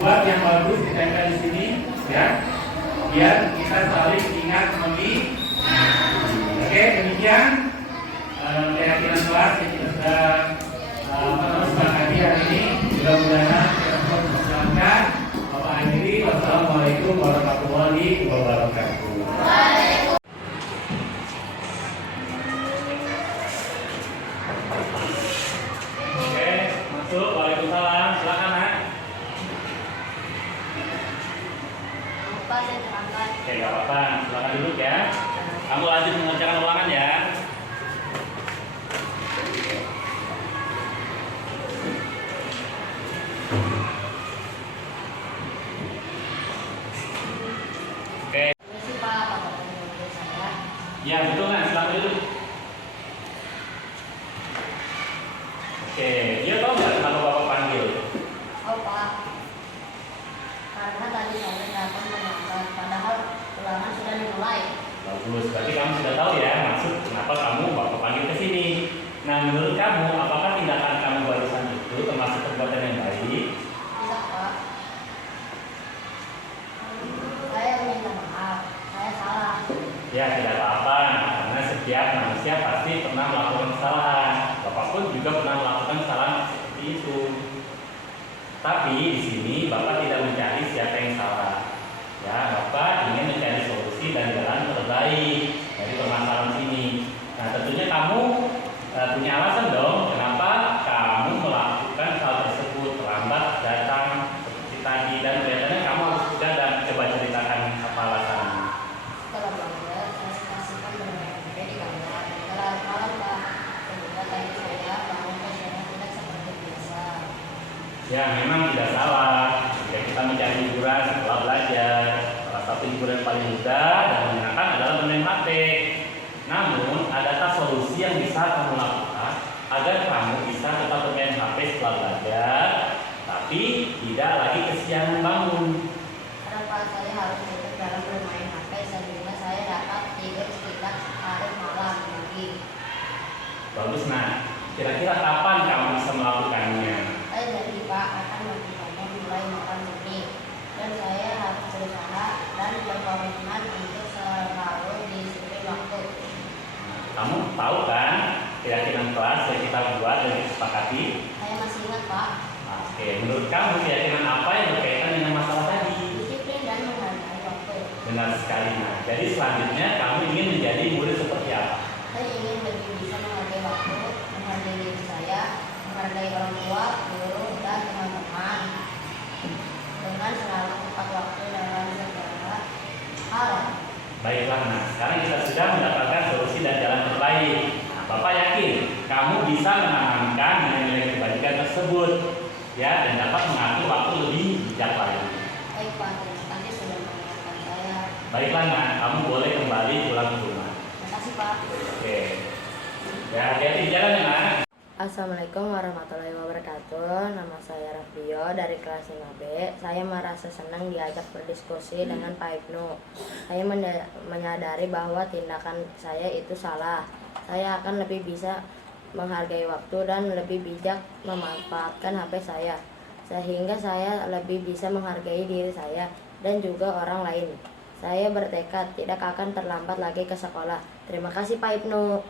buat yang bagus ditempel di sini, ya, biar kita saling ingat memilih. Oke, demikian keyakinan kelas yang kita sudah sepakati hari ini. Mudah-mudahan kita semua bisa menjalankan. Bapak akhiri. Wassalamualaikum warahmatullahi wabarakatuh. Waalaikumsalam, silakan Nak. Oke, gak apa-apa, silakan duduk ya. Kamu lanjut mengerjakan ulangan ya. Oke. Ya betul Nak, silakan duduk. Oke, dia tahu nggak kalau Bapak panggil? Oh Pak, karena tadi saya datang menonton, padahal ulangan sudah dimulai. Bagus, berarti kamu sudah tahu ya maksud kenapa kamu Bapak panggil ke sini. Nah, menurut kamu, apakah tindakan kamu barusan itu termasuk perbuatan yang baik? Bisa Pak. Saya minta maaf, saya salah. Ya, tidak apa-apa, karena setiap manusia pasti pernah melakukan kesalahan. Bapak pun juga pernah melakukan kesalahan seperti itu. Tapi di sini Bapak tidak mencari siapa yang salah. Ya, Bapak ingin mencari solusi dan jalan terbaik dari permasalahan ini. Nah, tentunya kamu punya alasan dong kenapa kamu melakukan hal tersebut, terlambat datang seperti tadi, dan kelihatannya kamu harus sudah dan coba ceritakan apa alasannya. Setelah belajar, saya saksikan bermain HP di kamar. Setelah malam Pak, kemudian tadi saya bangun pasiennya tidak seperti biasa. Ya, memang tidak salah jika kita mencari hiburan setelah belajar. Salah satu hiburan paling mudah dan menyenangkan adalah bermain HP. Namun, adakah solusi yang bisa kamu lakukan agar kamu bisa tetap bermain HP setelah belajar, tapi tidak lagi kesiangan bangun? Karena Pak, saya harus fokus dalam bermain HP sehingga saya dapat tidur sekitar separuh malam lagi. Bagus, nah. Kira-kira kapan kamu bisa melakukannya? Saya janji Pak akan melakukannya mulai malam ini, dan saya harus berusaha dan berkomitmen untuk selalu disiplin waktu. Kamu tahu kan keyakinan kelas yang kita buat dan disepakati? Saya masih ingat Pak, Oke, menurut kamu keyakinan apa yang berkaitan dengan masalah tadi? disiplin dan menghargai waktu. Benar sekali. Nah, jadi selanjutnya kamu ingin menjadi murid seperti apa? Saya ingin lebih bisa menghargai waktu, menghargai diri saya, menghargai orang tua, guru, dan teman-teman, dengan selalu tepat waktu dalam segala hal. Baiklah, nah sekarang kita sudah mendapatkan solusi dan jalan terbaik. Nah, Bapak yakin kamu bisa menanamkan nilai-nilai kebajikan tersebut, ya, dan dapat mengatur waktu lebih bijak lagi. Baik Pak, terima kasih sudah mengingatkan saya. Baiklah, nah kamu boleh kembali pulang ke rumah. Terima kasih Pak. Oke. Ya, hati-hati di jalan ya, Nak. Assalamualaikum warahmatullahi wabarakatuh. Nama saya Rafio dari kelas 5B. Saya merasa senang diajak berdiskusi dengan Pak Ibnu. Saya menyadari bahwa tindakan saya itu salah. Saya akan lebih bisa menghargai waktu dan lebih bijak memanfaatkan HP saya, sehingga saya lebih bisa menghargai diri saya dan juga orang lain. Saya bertekad tidak akan terlambat lagi ke sekolah. Terima kasih Pak Ibnu.